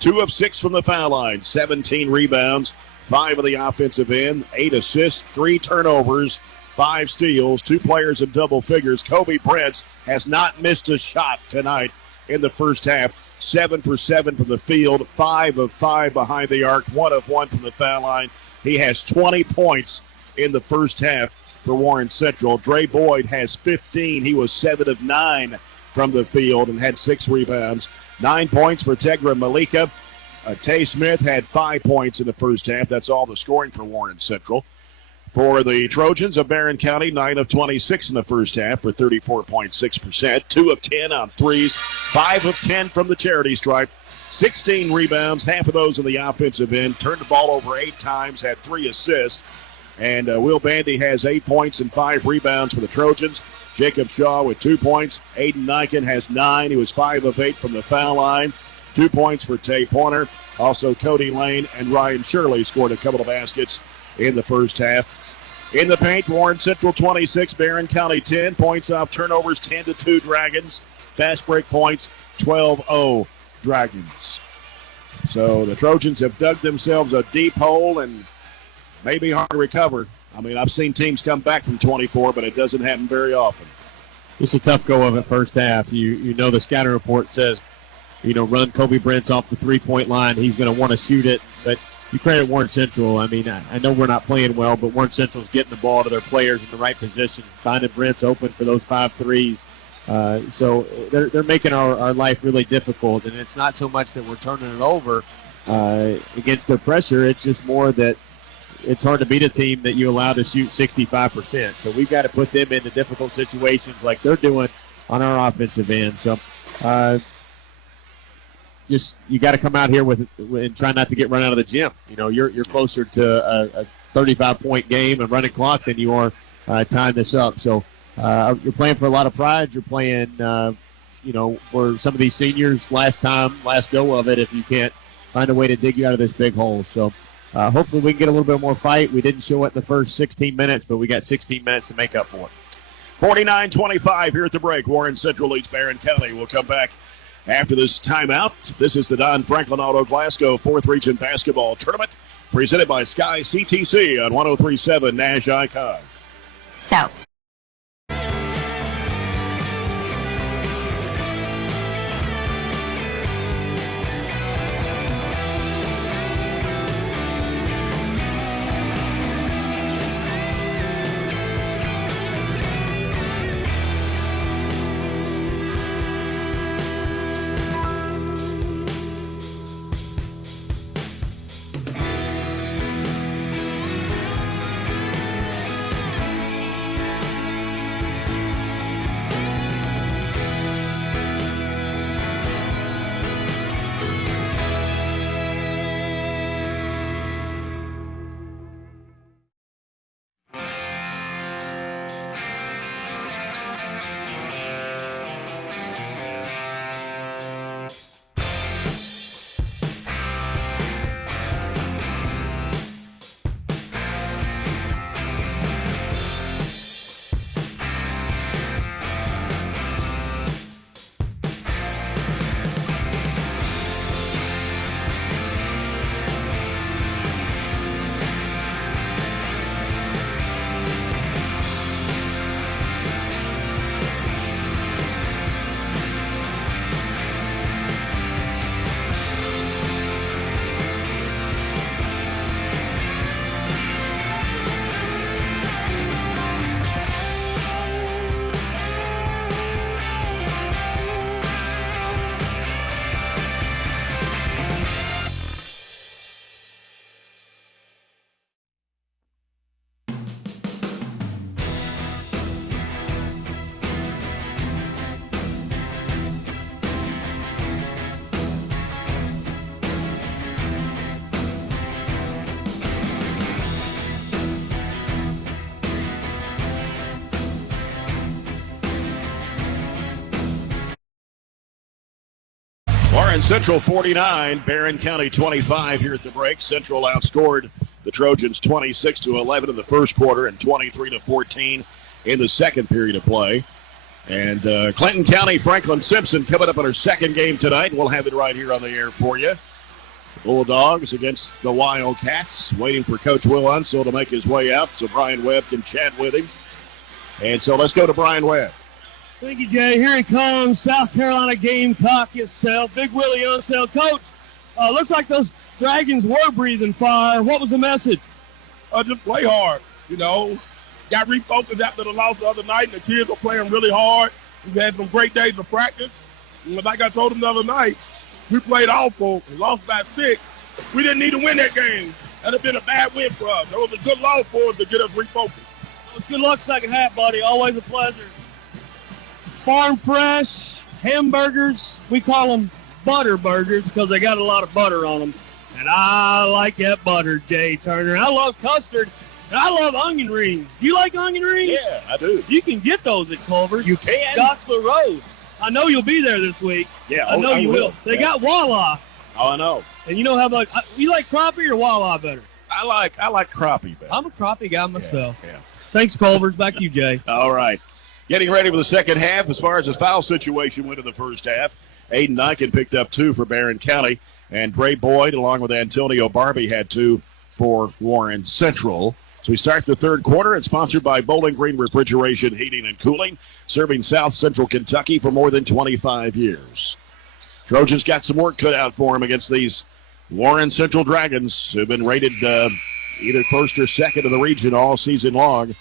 2 of 6 from the foul line, 17 rebounds, 5 of the offensive end, 8 assists, 3 turnovers, 5 steals, 2 players in double figures. Kobe Brents has not missed a shot tonight in the first half. 7 for 7 from the field, 5 of 5 behind the arc, 1 of 1 from the foul line. He has 20 points in the first half for Warren Central. Dre Boyd has 15. He was 7 of 9 from the field and had 6 rebounds. 9 points for Tegra Malika. Tay Smith had 5 points in the first half. That's all the scoring for Warren Central. For the Trojans of Barren County, 9 of 26 in the first half for 34.6%. 2 of 10 on threes, 5 of 10 from the charity stripe, 16 rebounds, half of those in the offensive end. Turned the ball over 8 times, had 3 assists. And Will Bandy has 8 points and 5 rebounds for the Trojans. Jacob Shaw with 2 points. Aiden Niken has 9. He was 5 of 8 from the foul line. 2 points for Tay Pointer. Also, Cody Lane and Ryan Shirley scored a couple of baskets in the first half. In the paint, Warren Central 26, Barren County 10. Points off turnovers 10-2 Dragons. Fast break points 12-0 Dragons. So the Trojans have dug themselves a deep hole and may be hard to recover. I mean, I've seen teams come back from 24, but it doesn't happen very often. Just a tough go of it first half. You know the scouting report says, run Kobe Brents off the three-point line. He's going to want to shoot it, but you credit Warren Central. I mean, I know we're not playing well, but Warren Central's getting the ball to their players in the right position, finding Brents open for those 5 threes. So they're making our life really difficult, and it's not so much that we're turning it over against their pressure. It's just more that it's hard to beat a team that you allow to shoot 65%. So we've got to put them into difficult situations like they're doing on our offensive end. So you got to come out here and try not to get run out of the gym. You're closer to a 35-point game and running clock than you are tying this up. So you're playing for a lot of pride. You're playing, for some of these seniors last go of it if you can't find a way to dig you out of this big hole. So hopefully we can get a little bit more fight. We didn't show it in the first 16 minutes, but we got 16 minutes to make up for it. 49-25 here at the break. Warren Central leads Barren County. We'll come back after this timeout. This is the Don Franklin Auto Glasgow 4th Region Basketball Tournament presented by Sky CTC on 103.7 Nash Icon. So. Warren Central 49, Barren County 25 here at the break. Central outscored the Trojans 26-11 in the first quarter and 23-14 in the second period of play. And Clinton County, Franklin Simpson coming up on her second game tonight. We'll have it right here on the air for you. Bulldogs against the Wildcats, waiting for Coach Will Unseld to make his way out so Brian Webb can chat with him. And so let's go to Brian Webb. Thank you, Jay. Here he comes, South Carolina Gamecock itself. Big Willie Unseld. Coach, looks like those Dragons were breathing fire. What was the message? Just play hard, Got refocused after the loss the other night, and the kids are playing really hard. We've had some great days of practice. And like I told them the other night, we played awful and lost by 6. We didn't need to win that game. That would have been a bad win for us. It was a good loss for us to get us refocused. Well, it's good luck second half, buddy. Always a pleasure. Farm fresh hamburgers. We call them butter burgers because they got a lot of butter on them. And I like that butter, Jay Turner. I love custard. And I love onion rings. Do you like onion rings? Yeah, I do. You can get those at Culver's. You can? Scottsville Road. I know you'll be there this week. Yeah, I know you will. They got walleye. Oh, I know. And you know how much you like crappie or walleye better? I like crappie better. I'm a crappie guy myself. Yeah. Thanks, Culver's. Back to you, Jay. All right. Getting ready for the second half. As far as the foul situation went in the first half, Aiden Niken picked up 2 for Barren County, and Dre Boyd, along with Antonio Barbie, had 2 for Warren Central. So we start the third quarter. It's sponsored by Bowling Green Refrigeration, Heating, and Cooling, serving South Central Kentucky for more than 25 years. Trojans got some work cut out for them against these Warren Central Dragons, who've been rated either first or second in the region all season long.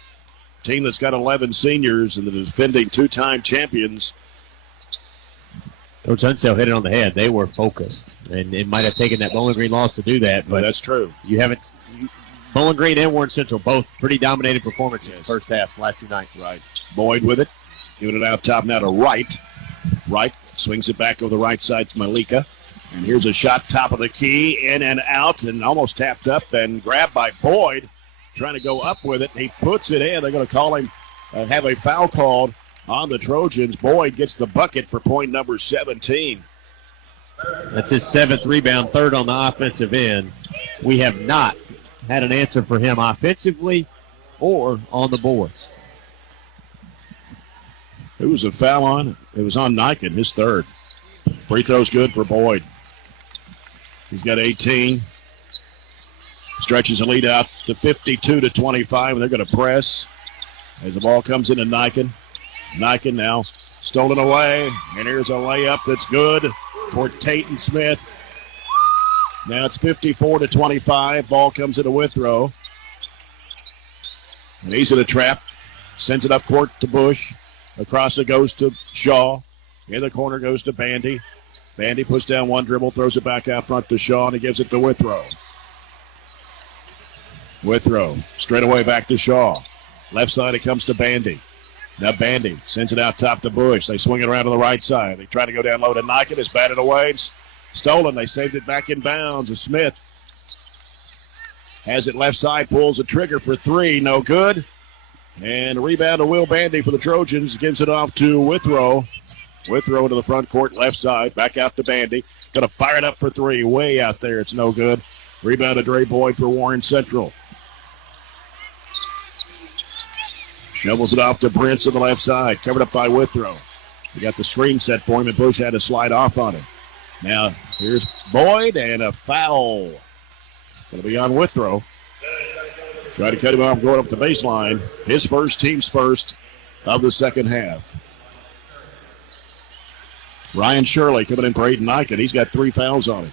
Team that's got 11 seniors and the defending 2-time champions. Coach Unseld hit it on the head. They were focused, and it might have taken that Bowling Green loss to do that. But that's true. You haven't. Bowling Green and Warren Central both pretty dominated performances in the first half last 2 nights. Right. Boyd with it, giving it out top now to Wright. Wright swings it back over the right side to Malika. And here's a shot top of the key, in and out, and almost tapped up and grabbed by Boyd. Trying to go up with it. He puts it in. They're going to call him, have a foul called on the Trojans. Boyd gets the bucket for point number 17. That's his 7th rebound, 3rd on the offensive end. We have not had an answer for him offensively or on the boards. Who was the foul on? It was on Niken, his 3rd. Free throw's good for Boyd. He's got 18. Stretches the lead out to 52-25, and they're going to press as the ball comes into Niken. Niken now stolen away, and here's a layup that's good for Tatum Smith. Now it's 54-25. Ball comes into Withrow. And he's in a trap. Sends it up court to Bush. Across it goes to Shaw. In the corner goes to Bandy. Bandy puts down one dribble, throws it back out front to Shaw, and he gives it to Withrow. Withrow, straight away back to Shaw. Left side, it comes to Bandy. Now Bandy sends it out top to Bush. They swing it around to the right side. They try to go down low to Niken. It's batted away. It's stolen. They saved it back in bounds. And Smith has it left side, pulls the trigger for 3. No good. And a rebound to Will Bandy for the Trojans. Gives it off to Withrow. Withrow to the front court, left side. Back out to Bandy. Going to fire it up for 3. Way out there. It's no good. Rebound to Dre Boyd for Warren Central. Shovels it off to Prince on the left side. Covered up by Withrow. We got the screen set for him, and Bush had to slide off on him. Now, here's Boyd, and a foul. Going to be on Withrow. Try to cut him off going up the baseline. His first, team's first of the second half. Ryan Shirley coming in for Aiden Niken. He's got 3 fouls on him.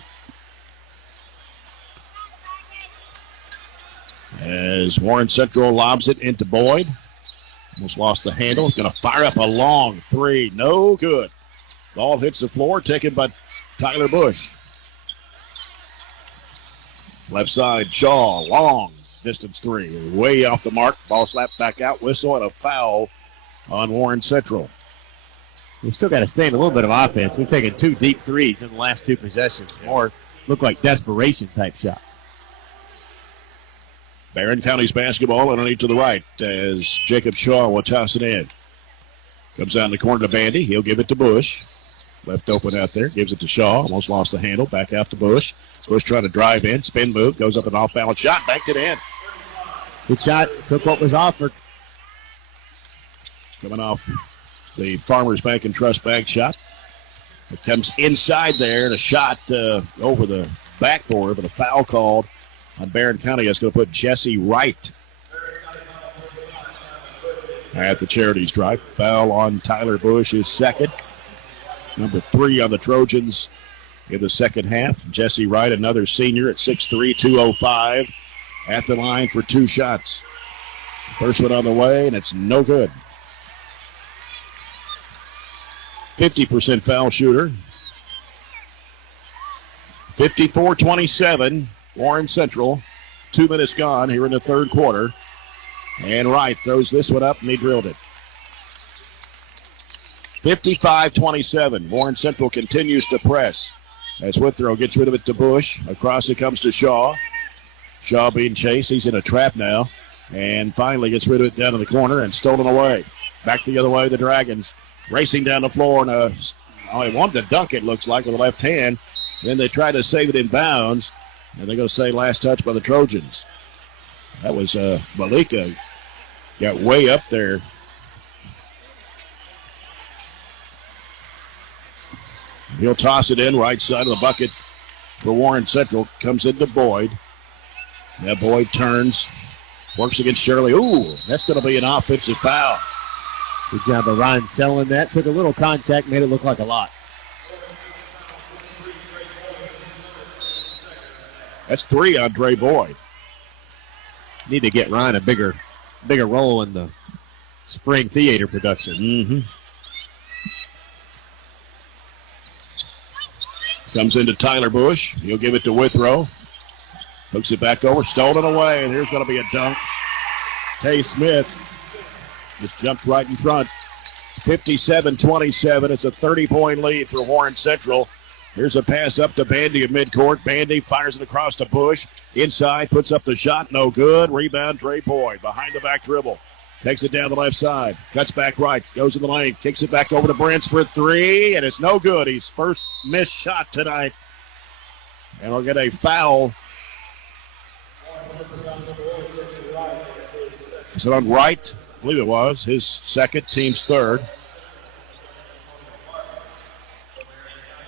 As Warren Central lobs it into Boyd. Almost lost the handle. He's going to fire up a long 3. No good. Ball hits the floor, taken by Tyler Bush. Left side, Shaw, long distance 3. Way off the mark. Ball slapped back out. Whistle and a foul on Warren Central. We've still got to stay in a little bit of offense. We've taken 2 deep threes in the last 2 possessions. More look like desperation type shots. Barren County's basketball underneath to the right as Jacob Shaw will toss it in. Comes down the corner to Bandy. He'll give it to Bush. Left open out there. Gives it to Shaw. Almost lost the handle. Back out to Bush. Bush trying to drive in. Spin move. Goes up an off-balance shot. Banked it in. Good shot. Took what was offered. Coming off the Farmers Bank and Trust Bank shot. It comes inside there, and a shot over the backboard, but a foul called on Barren County. That's going to put Jesse Wright at the Charities drive. Foul on Tyler Bush, his second. Number 3 on the Trojans in the second half. Jesse Wright, another senior at 6'3", 205, at the line for 2 shots. First one on the way, and it's no good. 50% foul shooter. 54-27, Warren Central. 2 minutes gone here in the third quarter. And Wright throws this one up, and he drilled it. 55-27, Warren Central continues to press. As Withrow gets rid of it to Bush. Across it comes to Shaw. Shaw being chased. He's in a trap now. And finally gets rid of it down in the corner and stolen away. Back the other way, the Dragons. Racing down the floor, and he wanted to dunk it, looks like, with the left hand. Then they try to save it in bounds, and they're going to say last touch by the Trojans. That was Malika. Got way up there. He'll toss it in, right side of the bucket for Warren Central. Comes into Boyd. Now Boyd turns, works against Shirley. Ooh, that's going to be an offensive foul. Good job of Ryan selling that. Took a little contact, made it look like a lot. That's 3 on Dre Boyd. Need to get Ryan a bigger role in the spring theater production. Mm-hmm. Comes into Tyler Bush. He'll give it to Withrow. Hooks it back over, stolen away, and here's going to be a dunk. Tay Smith just jumped right in front. 57-27. It's a 30-point lead for Warren Central. Here's a pass up to Bandy at midcourt. Bandy fires it across to Bush. Inside, puts up the shot. No good. Rebound, Dre Boyd. Behind the back dribble. Takes it down the left side. Cuts back right. Goes in the lane. Kicks it back over to Brents for 3. And it's no good. His first missed shot tonight. And we'll get a foul. Is it on Wright? I believe it was. His second, team's third.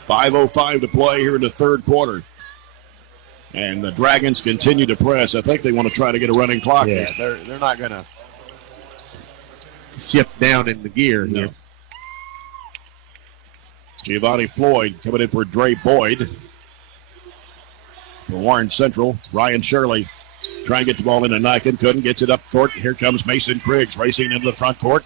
5:05 to play here in the third quarter. And the Dragons continue to press. I think they want to try to get a running clock. Yeah, they're not going to shift down in the gear here. Giovanni Floyd coming in for Dre Boyd. For Warren Central, Ryan Shirley trying to get the ball into Niken. Couldn't. Gets it up court. Here comes Mason Kriggs racing into the front court.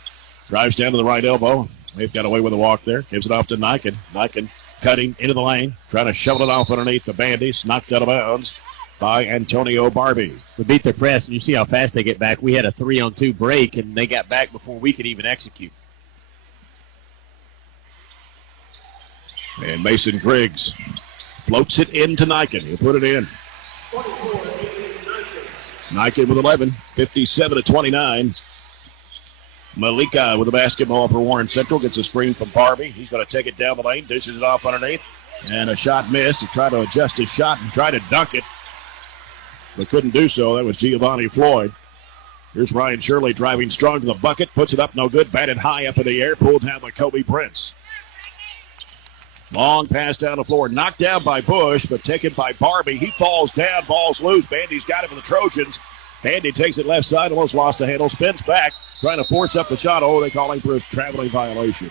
Drives down to the right elbow. They've got away with a walk there. Gives it off to Niken. Niken cutting into the lane. Trying to shovel it off underneath the Bandies. Knocked out of bounds by Antonio Barbie. We beat their press, and you see how fast they get back. We had a 3-on-2 break, and they got back before we could even execute. And Mason Griggs floats it into Niken. He'll put it in. Niken with 11, 57-29. Malika with the basketball for Warren Central. Gets a screen from Barbie. He's going to take it down the lane. Dishes it off underneath. And a shot missed. He tried to adjust his shot and try to dunk it, but couldn't do so. That was Giovanni Floyd. Here's Ryan Shirley driving strong to the bucket. Puts it up, no good. Batted high up in the air. Pulled down by Kobe Prince. Long pass down the floor. Knocked down by Bush, but taken by Barbie. He falls down. Ball's loose. Bandy's got it for the Trojans. Bandy takes it left side. Almost lost the handle. Spins back. Trying to force up the shot. Oh, they're calling for his traveling violation.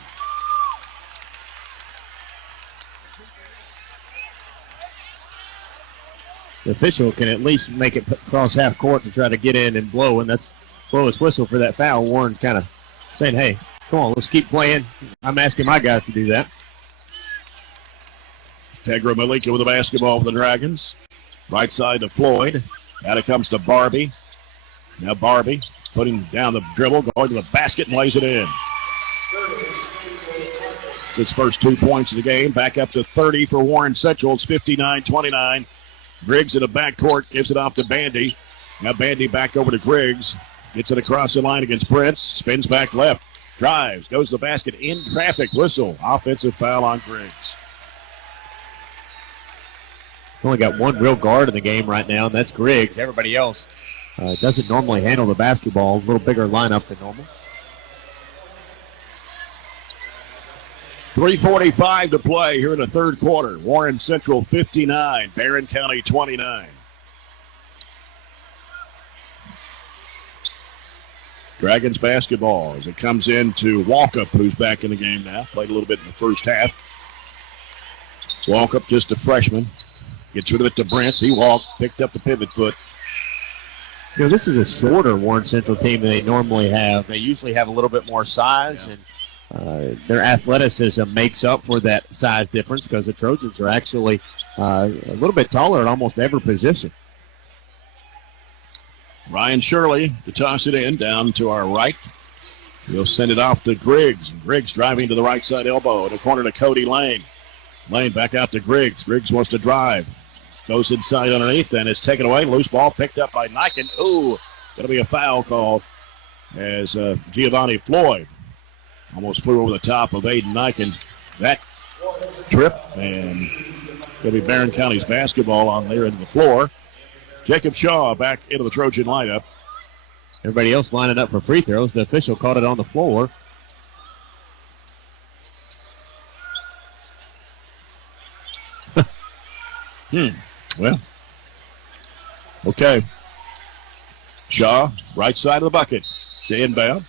The official can at least make it cross half court to try to get in and blow, and that's blow his whistle for that foul. Warren kind of saying, hey, come on, let's keep playing. I'm asking my guys to do that. Tegra Malika with the basketball for the Dragons. Right side to Floyd. Out it comes to Barbie. Now Barbie putting down the dribble, going to the basket and lays it in. His first 2 points of the game. Back up to 30 for Warren Central. It's 59-29. Griggs in the backcourt gives it off to Bandy. Now Bandy back over to Griggs. Gets it across the line against Prince. Spins back left. Drives, goes to the basket in traffic. Whistle. Offensive foul on Griggs. Only got one real guard in the game right now, and that's Griggs. Everybody else doesn't normally handle the basketball. A little bigger lineup than normal. 3:45 to play here in the third quarter. Warren Central 59, Barren County 29. Dragons basketball as it comes into Walkup, who's back in the game now. Played a little bit in the first half. Walkup, just a freshman. Gets rid of it to Brents. He walked, picked up the pivot foot. You know, this is a shorter Warren Central team than they normally have. They usually have a little bit more size, and their athleticism makes up for that size difference because the Trojans are actually a little bit taller at almost every position. Ryan Shirley to toss it in down to our right. He'll send it off to Griggs. Griggs driving to the right side elbow. In the corner to Cody Lane. Lane back out to Griggs. Griggs wants to drive. Goes inside underneath, then it's taken away. Loose ball picked up by Niken. Ooh, going to be a foul called as Giovanni Floyd almost flew over the top of Aiden Niken. That trip, and going to be Barren County's basketball on there in the floor. Jacob Shaw back into the Trojan lineup. Everybody else lining up for free throws. The official caught it on the floor. Well, okay. Shaw, right side of the bucket to inbound.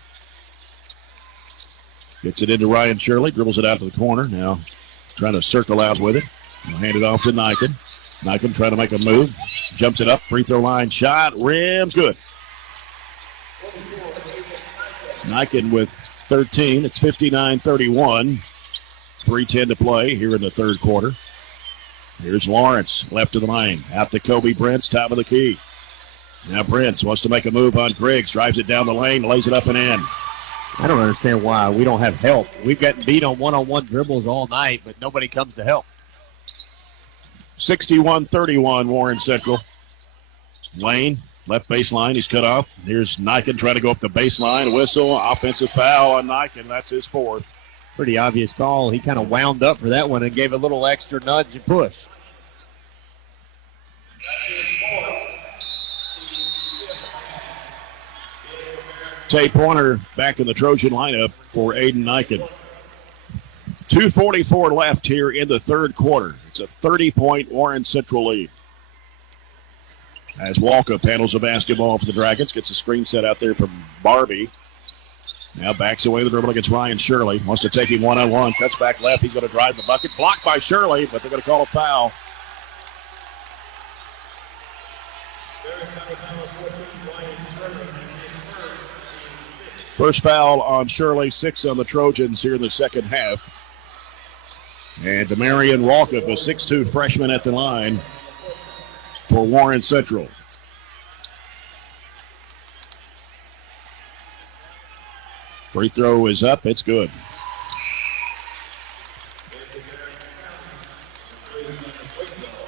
Gets it into Ryan Shirley, dribbles it out to the corner. Now trying to circle out with it. He'll hand it off to Niken. Niken trying to make a move. Jumps it up, free throw line shot, rims good. Niken with 13. It's 59-31. 3:10 to play here in the third quarter. Here's Lawrence, left of the lane. Out to Kobe Brents, top of the key. Now Brents wants to make a move on Griggs. Drives it down the lane, lays it up and in. I don't understand why we don't have help. We've gotten beat on one-on-one dribbles all night, but nobody comes to help. 61-31, Warren Central. Lane, left baseline, he's cut off. Here's Niken trying to go up the baseline. Whistle, offensive foul on Niken. That's his fourth. Pretty obvious call. He kind of wound up for that one and gave a little extra nudge and push. Tay Pointer back in the Trojan lineup for Aiden Niken. 2:44 left here in the third quarter. It's a 30-point Warren Central lead. As Walkup handles the basketball for the Dragons, gets a screen set out there from Barbie. Now backs away the dribble against Ryan Shirley. Wants to take him one-on-one. Cuts back left. He's going to drive the bucket. Blocked by Shirley, but they're going to call a foul. First foul on Shirley, 6 on the Trojans here in the second half. And Demarion Walkup, a 6'2 freshman at the line for Warren Central. Free throw is up. It's good.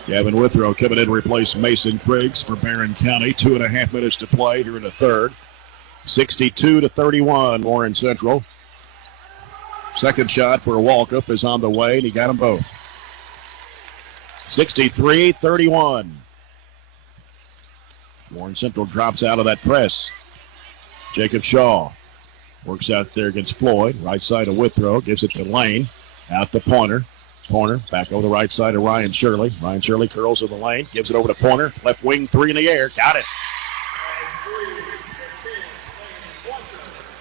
Gavin Withrow coming in to replace Mason Griggs for Barren County. 2.5 minutes to play here in the third. 62-31, Warren Central. Second shot for Walkup is on the way, and he got them both. 63-31. Warren Central drops out of that press. Jacob Shaw works out there against Floyd. Right side of Withrow. Gives it to Lane. Out to Pointer. Pointer back over the right side of Ryan Shirley. Ryan Shirley curls in the lane. Gives it over to Pointer. Left wing three in the air. Got it.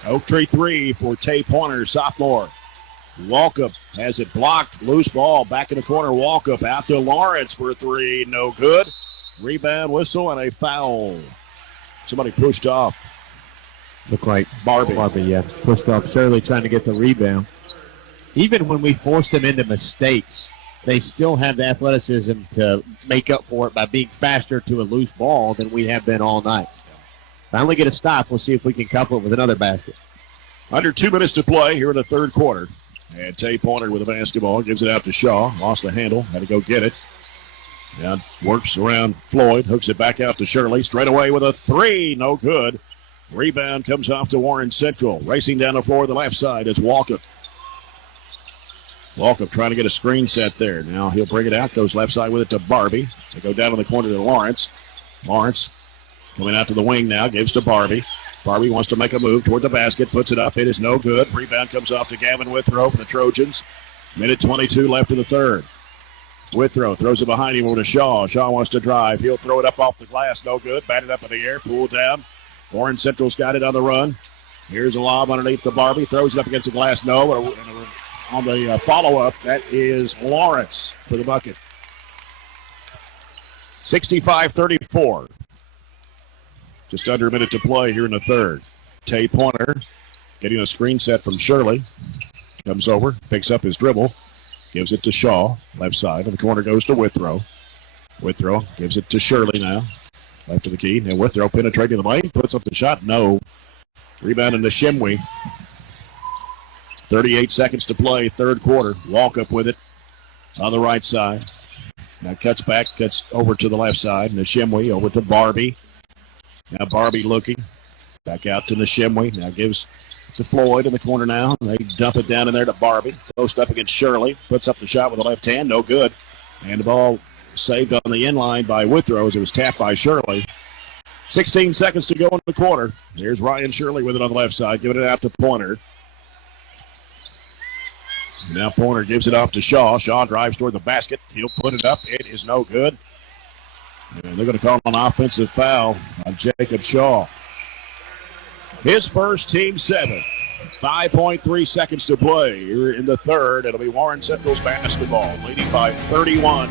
Oak Tree three for Tay Pointer, sophomore. Walkup has it blocked. Loose ball back in the corner. Walkup out to Lawrence for a three. No good. Rebound, whistle, and a foul. Somebody pushed off. Looked like Barbie, yeah. Pushed off Shirley trying to get the rebound. Even when we forced them into mistakes, they still have the athleticism to make up for it by being faster to a loose ball than we have been all night. Finally get a stop. We'll see if we can couple it with another basket. Under 2 minutes to play here in the third quarter. And Tay Pointer with the basketball. Gives it out to Shaw. Lost the handle. Had to go get it. Now works around Floyd. Hooks it back out to Shirley. Straight away with a three. No good. Rebound comes off to Warren Central. Racing down the floor the left side is Walkup. Walkup trying to get a screen set there. Now he'll bring it out. Goes left side with it to Barbie. They go down in the corner to Lawrence. Lawrence coming out to the wing now. Gives to Barbie. Barbie wants to make a move toward the basket. Puts it up. It is no good. Rebound comes off to Gavin Withrow for the Trojans. Minute 22 left in the third. Withrow throws it behind him over to Shaw. Shaw wants to drive. He'll throw it up off the glass. No good. Batted up in the air. Pulled down. Warren Central's got it on the run. Here's a lob underneath the Barbie. Throws it up against the glass. No. On the follow-up, that is Lawrence for the bucket. 65-34. Just under a minute to play here in the third. Tay Pointer getting a screen set from Shirley. Comes over, picks up his dribble, gives it to Shaw. Left side of the corner goes to Withrow. Withrow gives it to Shirley now. Left to the key. And Withrow penetrating the lane. Puts up the shot. No. Rebound into Shimwe. 38 seconds to play, third quarter. Walkup with it on the right side. Now cuts back, cuts over to the left side. Nishimwe over to Barbie. Now Barbie looking. Back out to Nishimwe. Now gives to Floyd in the corner now. They dump it down in there to Barbie. Post up against Shirley. Puts up the shot with the left hand. No good. And the ball saved on the inline by Withrow as it was tapped by Shirley. 16 seconds to go in the quarter. Here's Ryan Shirley with it on the left side. Giving it out to Pointer. Now Pointer gives it off to Shaw. Shaw drives toward the basket. He'll put it up. It is no good. And they're going to call an offensive foul on Jacob Shaw. His first, team 7. 5.3 seconds to play here in the third. It'll be Warren Central's basketball, leading by 31.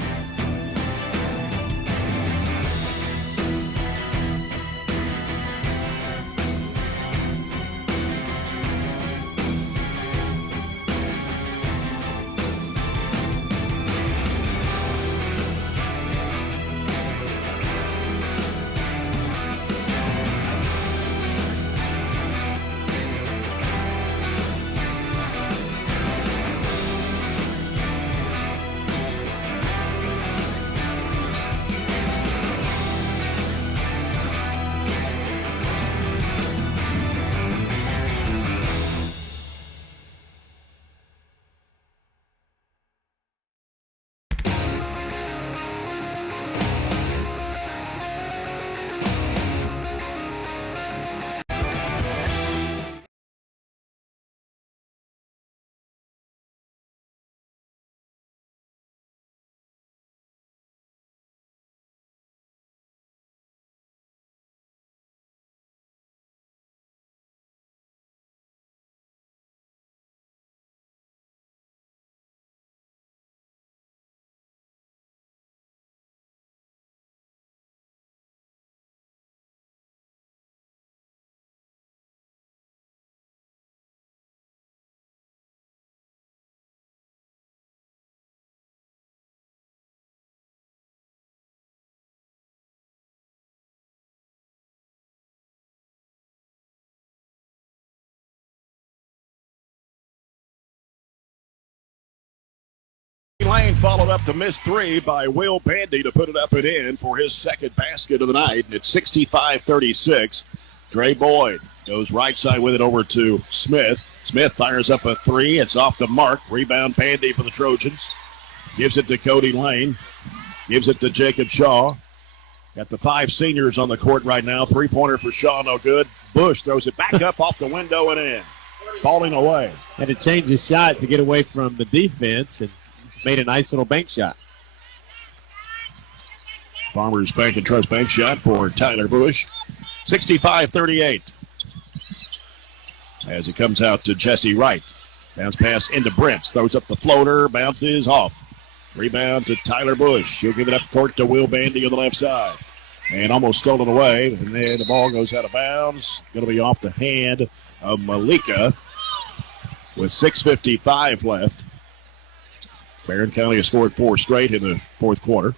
Lane followed up the missed three by Will Bandy to put it up and in for his second basket of the night. It's 65-36. Dre Boyd goes right side with it over to Smith. Smith fires up a three. It's off the mark. Rebound Bandy for the Trojans. Gives it to Cody Lane. Gives it to Jacob Shaw. Got the 5 seniors on the court right now. Three-pointer for Shaw, no good. Bush throws it back up off the window and in. Falling away. Had to change his shot to get away from the defense and made a nice little bank shot. Farmers Bank and Trust bank shot for Tyler Bush. 65-38. As it comes out to Jesse Wright. Bounce pass into Brents. Throws up the floater. Bounces off. Rebound to Tyler Bush. He'll give it up court to Will Bandy on the left side. And almost stolen away. And then the ball goes out of bounds. Going to be off the hand of Malika with 6:55 left. Barren County has scored 4 straight in the fourth quarter.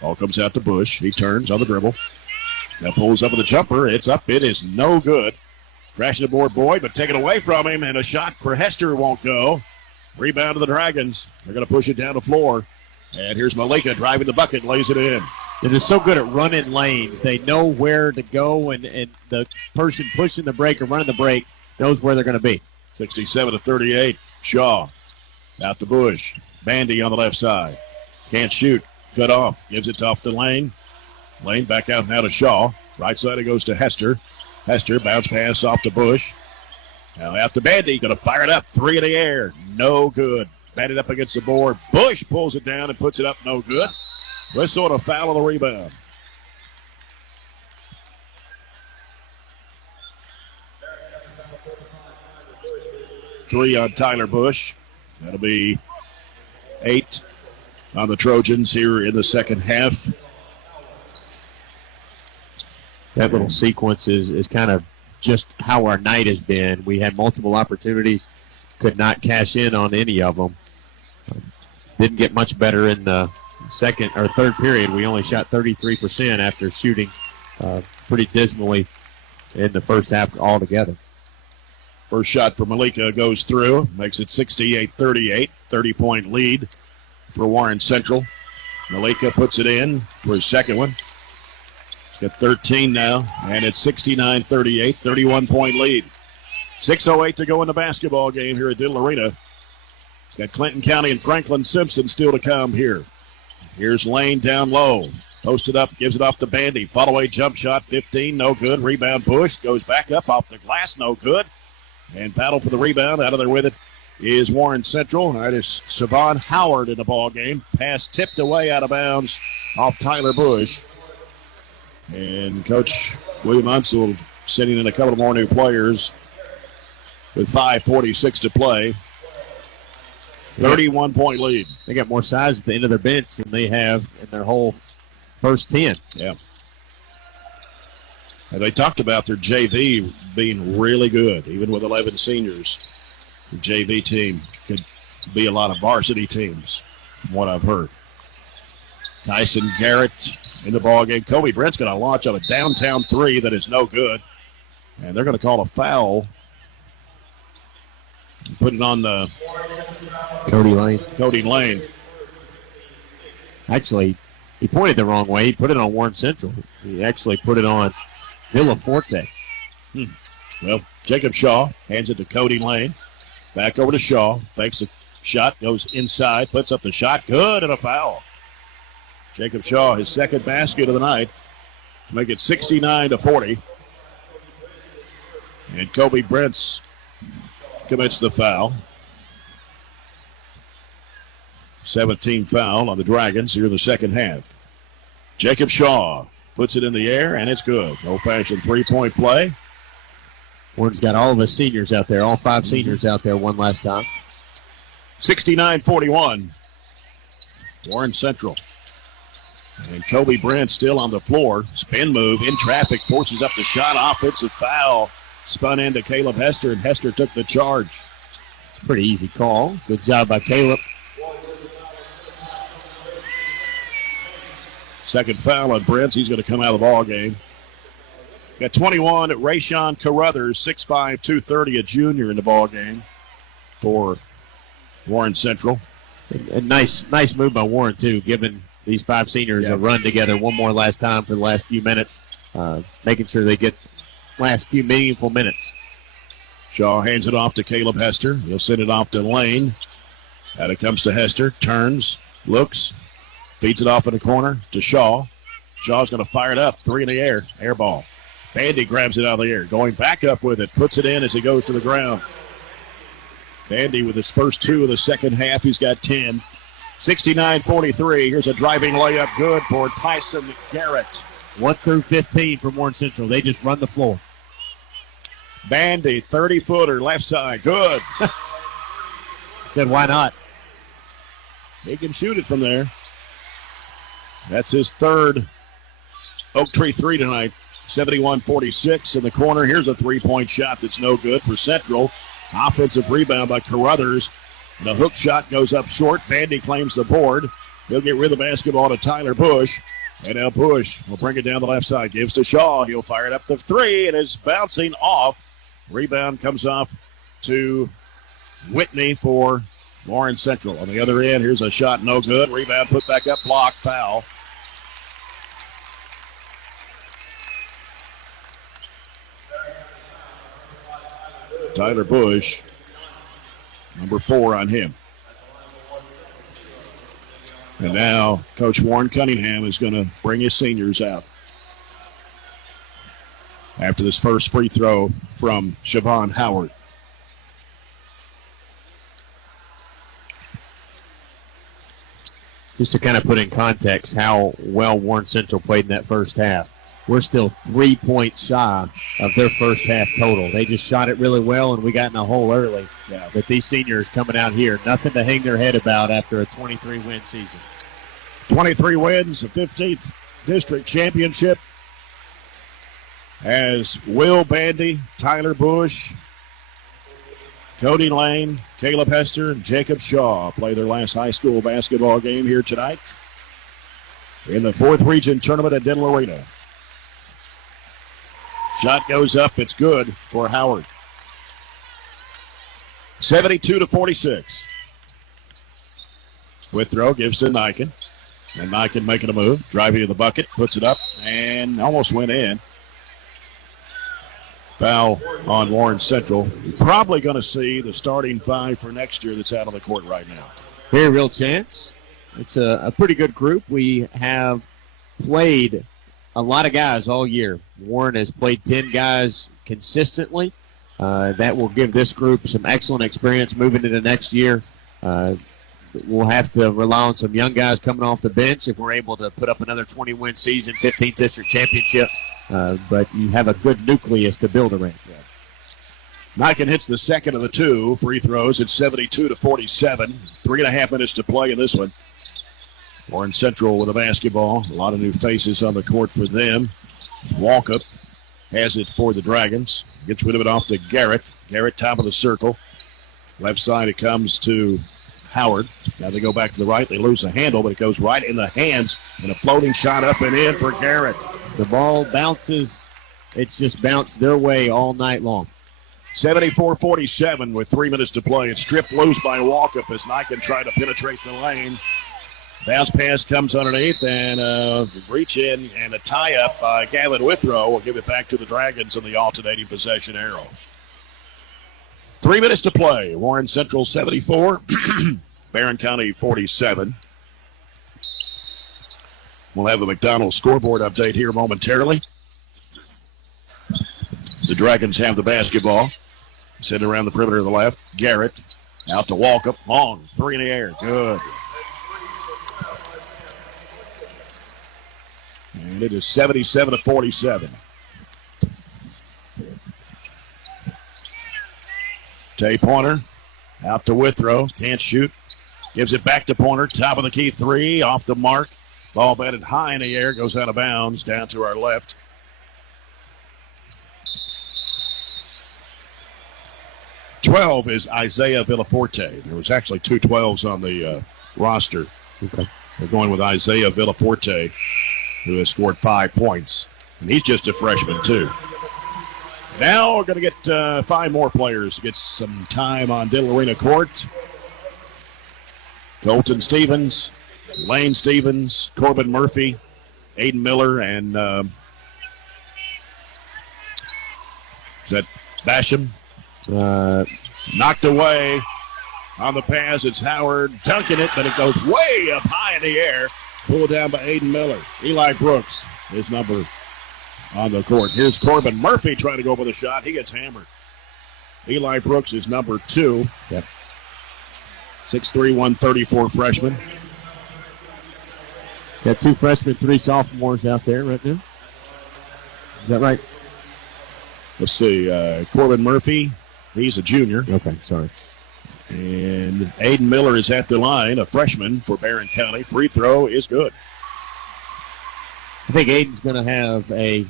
Ball comes out to Bush. He turns on the dribble. Now pulls up with a jumper. It's up. It is no good. Crashing the board, Boyd, but taken away from him. And a shot for Hester won't go. Rebound to the Dragons. They're going to push it down the floor. And here's Malika driving the bucket, lays it in. They're just so good at running lanes. They know where to go, and the person pushing the break or running the break knows where they're going to be. 67-38. Shaw out to Bush. Bandy on the left side. Can't shoot. Cut off. Gives it off to Lane. Lane back out now to Shaw. Right side it goes to Hester. Hester bounce pass off to Bush. Now out to Bandy. Going to fire it up. 3 in the air. No good. Batted up against the board. Bush pulls it down and puts it up. No good. Whistle and a foul on the rebound. Three on Tyler Bush. That'll be 8 on the Trojans here in the second half. That little sequence is kind of just how our night has been. We had multiple opportunities, could not cash in on any of them. Didn't get much better in the second or third period. We only shot 33% after shooting pretty dismally in the first half altogether. First shot for Malika goes through, makes it 68-38, 30-point lead for Warren Central. Malika puts it in for his second one. He's got 13 now, and it's 69-38, 31-point lead. 6:08 to go in the basketball game here at Diddle Arena. Got Clinton County and Franklin Simpson still to come here. Here's Lane down low. Posted up, gives it off to Bandy. Follow-away jump shot, 15, no good. Rebound Bush, goes back up off the glass, no good. And battle for the rebound. Out of there with it is Warren Central. That is Savon Howard in the ball game. Pass tipped away out of bounds off Tyler Bush. And Coach William Unseld sending in a couple more new players with 5:46 to play. 31-point lead. They got more size at the end of their bench than they have in their whole first 10. Yeah. And they talked about their JV being really good, even with 11 seniors. The JV team could be a lot of varsity teams, from what I've heard. Tyson Garrett in the ballgame. Kobe Brent's going to launch on a downtown three that is no good. And they're going to call a foul. Put it on the Cody Lane. Actually, he pointed the wrong way. He put it on Warren Central. He actually put it on Villaforte. Well, Jacob Shaw hands it to Cody Lane. Back over to Shaw. Fakes the shot. Goes inside. Puts up the shot. Good, and a foul. Jacob Shaw, his second basket of the night. Make it 69-40. And Kobe Brent's commits the foul. 17th foul on the Dragons here in the second half. Jacob Shaw puts it in the air, and it's good. Old-fashioned three-point play. Warren's got all of his seniors out there, all 5 seniors out there one last time. 69-41. Warren Central. And Kobe Brent still on the floor. Spin move in traffic, forces up the shot. Offensive foul. Spun into Caleb Hester, and Hester took the charge. It's a pretty easy call. Good job by Caleb. Second foul on Brent. He's going to come out of the ball game. Got 21 at Rayshawn Carruthers, 6'5", 230, a junior in the ball game for Warren Central. And nice move by Warren, too, giving these 5 seniors a run together one more last time for the last few minutes, making sure they get last few meaningful minutes. Shaw hands it off to Caleb Hester. He'll send it off to Lane. Out it comes to Hester. Turns, looks, feeds it off in the corner to Shaw. Shaw's going to fire it up. 3 in the air. Air ball. Bandy grabs it out of the air. Going back up with it. Puts it in as he goes to the ground. Bandy with his first 2 of the second half. He's got 10. 69-43. Here's a driving layup. Good for Tyson Garrett. 1 through 15 from Warren Central. They just run the floor. Bandy, 30-footer, left side. Good. Said, why not? He can shoot it from there. That's his third Oak Tree 3 tonight. 71-46 in the corner. Here's a three-point shot that's no good for Central. Offensive rebound by Carruthers. The hook shot goes up short. Bandy claims the board. He'll get rid of the basketball to Tyler Bush. And now Bush will bring it down the left side. Gives to Shaw. He'll fire it up to 3 and is bouncing off. Rebound comes off to Whitney for Warren Central. On the other end, here's a shot no good. Rebound put back up. Block. Foul. Tyler Bush, number 4 on him. And now Coach Warren Cunningham is going to bring his seniors out after this first free throw from Siobhan Howard. Just to kind of put in context how well Warren Central played in that first half, we're still 3 points shy of their first half total. They just shot it really well, and we got in a hole early. Yeah. But these seniors coming out here, nothing to hang their head about after a 23-win season. 23 wins, the 15th district championship. As Will Bandy, Tyler Bush, Cody Lane, Caleb Hester, and Jacob Shaw play their last high school basketball game here tonight in the 4th region tournament at Dental Arena. Shot goes up. It's good for Howard. 72-46. Withrow gives to Niken. And Niken making a move. Driving to the bucket. Puts it up and almost went in. Foul on Warren Central. You're probably going to see the starting 5 for next year that's out on the court right now. Very real chance. It's a pretty good group. We have played a lot of guys all year. Warren has played 10 guys consistently. That will give this group some excellent experience moving into next year. We'll have to rely on some young guys coming off the bench if we're able to put up another 20-win season, 15th district championship. But you have a good nucleus to build around. Niken hits the second of the 2 free throws. It's 72-47. 3.5 minutes to play in this one. Warren Central with a basketball. A lot of new faces on the court for them. Walkup has it for the Dragons. Gets rid of it off to Garrett. Garrett, top of the circle. Left side, it comes to Howard. Now they go back to the right. They lose the handle, but it goes right in the hands. And a floating shot up and in for Garrett. The ball bounces. It's just bounced their way all night long. 74-47 with 3 minutes to play. It's stripped loose by Walkup as Niken tried to penetrate the lane. Bounce pass comes underneath and reach in and a tie-up by Gavin Withrow will give it back to the Dragons in the alternating possession arrow. 3 minutes to play. Warren Central 74, Barren County 47. We'll have a McDonald's scoreboard update here momentarily. The Dragons have the basketball. Sitting around the perimeter to the left. Garrett out to Walkup. Long, 3 in the air. Good. And it is 77-47. Tay Pointer out to Withrow. Can't shoot. Gives it back to Pointer. Top of the key 3. Off the mark. Ball batted high in the air. Goes out of bounds. Down to our left. .12 is Isaiah Villaforte. There was actually 2 12s on the roster. Okay. They're going with Isaiah Villaforte, who has scored 5 points. And he's just a freshman, too. Now we're going to get 5 more players to get some time on Diddle Arena court. Colton Stevens, Lane Stevens, Corbin Murphy, Aiden Miller, and is that Basham? Knocked away on the pass. It's Howard dunking it, but it goes way up high in the air. Pulled down by Aiden Miller. Eli Brooks, his number on the court. Here's Corbin Murphy trying to go for the shot. He gets hammered. Eli Brooks is number 2. Yep. 6'3", 134 freshman. Got 2 freshmen, 3 sophomores out there right now. Is that right? Let's see. Corbin Murphy, he's a junior. Okay, sorry. And Aiden Miller is at the line, a freshman for Barren County. Free throw is good. I think Aiden's going to have a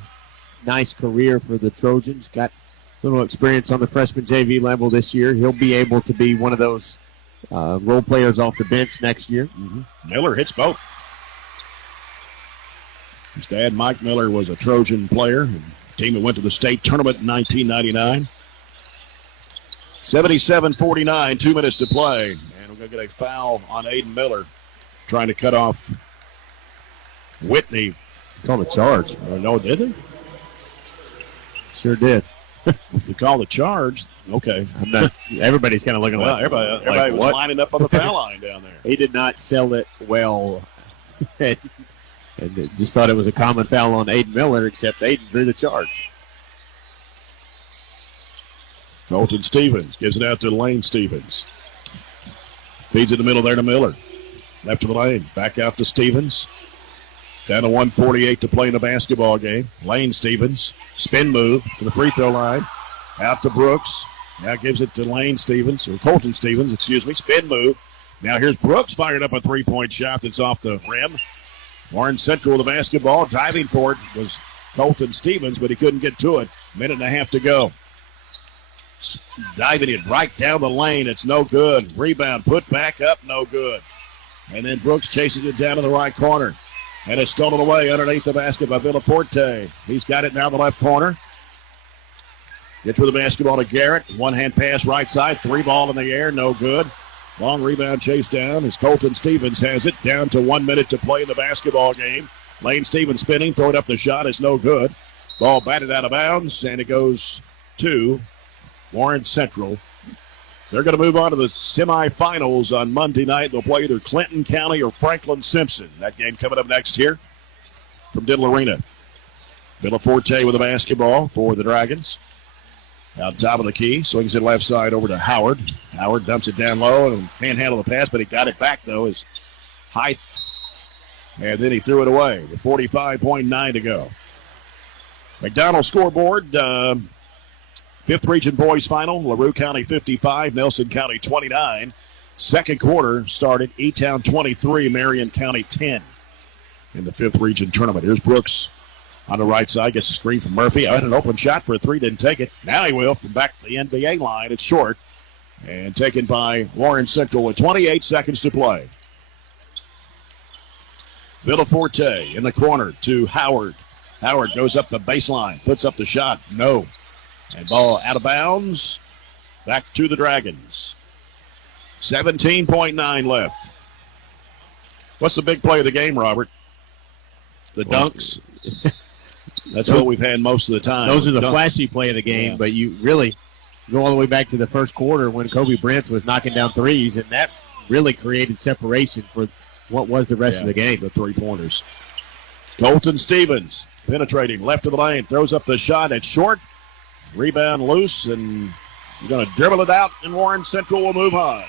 nice career for the Trojans. Got a little experience on the freshman JV level this year. He'll be able to be one of those role players off the bench next year. Mm-hmm. Miller hits both. His dad, Mike Miller, was a Trojan player. Team that went to the state tournament in 1999. 77-49, 2 minutes to play. And we're going to get a foul on Aiden Miller trying to cut off Whitney. Called a charge. No, did they? Sure did. If you call the charge, okay. I'm not. Everybody's kind of looking Well, like everybody was what? lining up on the foul line down there. He did not sell it well. and just thought it was a common foul on Aiden Miller, except Aiden drew the charge. Colton Stevens gives it out to Lane Stevens. Feeds it in the middle there to Miller. Left to the lane. Back out to Stevens. Down to 1:48 to play in the basketball game. Lane Stevens. Spin move to the free throw line. Out to Brooks. Now gives it to Lane Stevens, or Colton Stevens, excuse me. Spin move. Now here's Brooks fired up a three-point shot that's off the rim. Warren Central with the basketball. Diving for it was Colton Stevens, but he couldn't get to it. Minute and a half to go. Diving it right down the lane. It's no good. Rebound put back up, no good. And then Brooks chases it down to the right corner. And it's stolen away underneath the basket by Villaforte. He's got it now in the left corner. Gets with the basketball to Garrett. One-hand pass right side. Three ball in the air, no good. Long rebound chase down as Colton Stevens has it. Down to 1 minute to play in the basketball game. Lane Stevens spinning, throwing up the shot. It's no good. Ball batted out of bounds, and it goes to Warren Central. They're going to move on to the semifinals on Monday night. They'll play either Clinton County or Franklin Simpson. That game coming up next here from Diddle Arena. Villaforte with the basketball for the Dragons. Out top of the key, swings it left side over to Howard. Howard dumps it down low and can't handle the pass, but he got it back, though, his height. And then he threw it away with 45.9 to go. McDonald scoreboard, 5th Region Boys Final, LaRue County 55, Nelson County 29. Second quarter started, E-Town 23, Marion County 10 in the 5th Region Tournament. Here's Brooks on the right side, gets a screen from Murphy. I had an open shot for a three, didn't take it. Now he will from back to the NBA line. It's short and taken by Warren Central with 28 seconds to play. Villaforte in the corner to Howard. Howard goes up the baseline, puts up the shot. No. And ball out of bounds. Back to the Dragons. 17.9 left. What's the big play of the game, Robert? The dunks. That's what we've had most of the time. Those are the flashy play of the game, but you really go all the way back to the first quarter when Kobe Brents was knocking down threes, and that really created separation for what was the rest of the game. The three-pointers. Colton Stevens penetrating left of the lane, throws up the shot. It's short. Rebound loose, and you're going to dribble it out, and Warren Central will move on.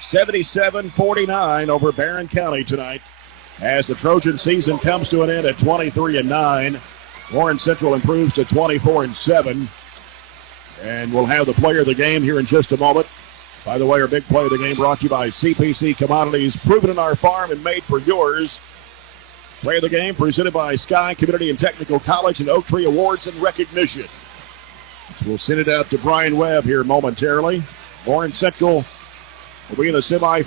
77-49 over Barren County tonight as the Trojan season comes to an end at 23-9. Warren Central improves to 24-7. And we'll have the player of the game here in just a moment. By the way, our big play of the game brought to you by CPC Commodities, proven in our farm and made for yours. Play of the game presented by Sky Community and Technical College and Oak Tree Awards and Recognition. So we'll send it out to Brian Webb here momentarily. Warren Central will be in the semifinals.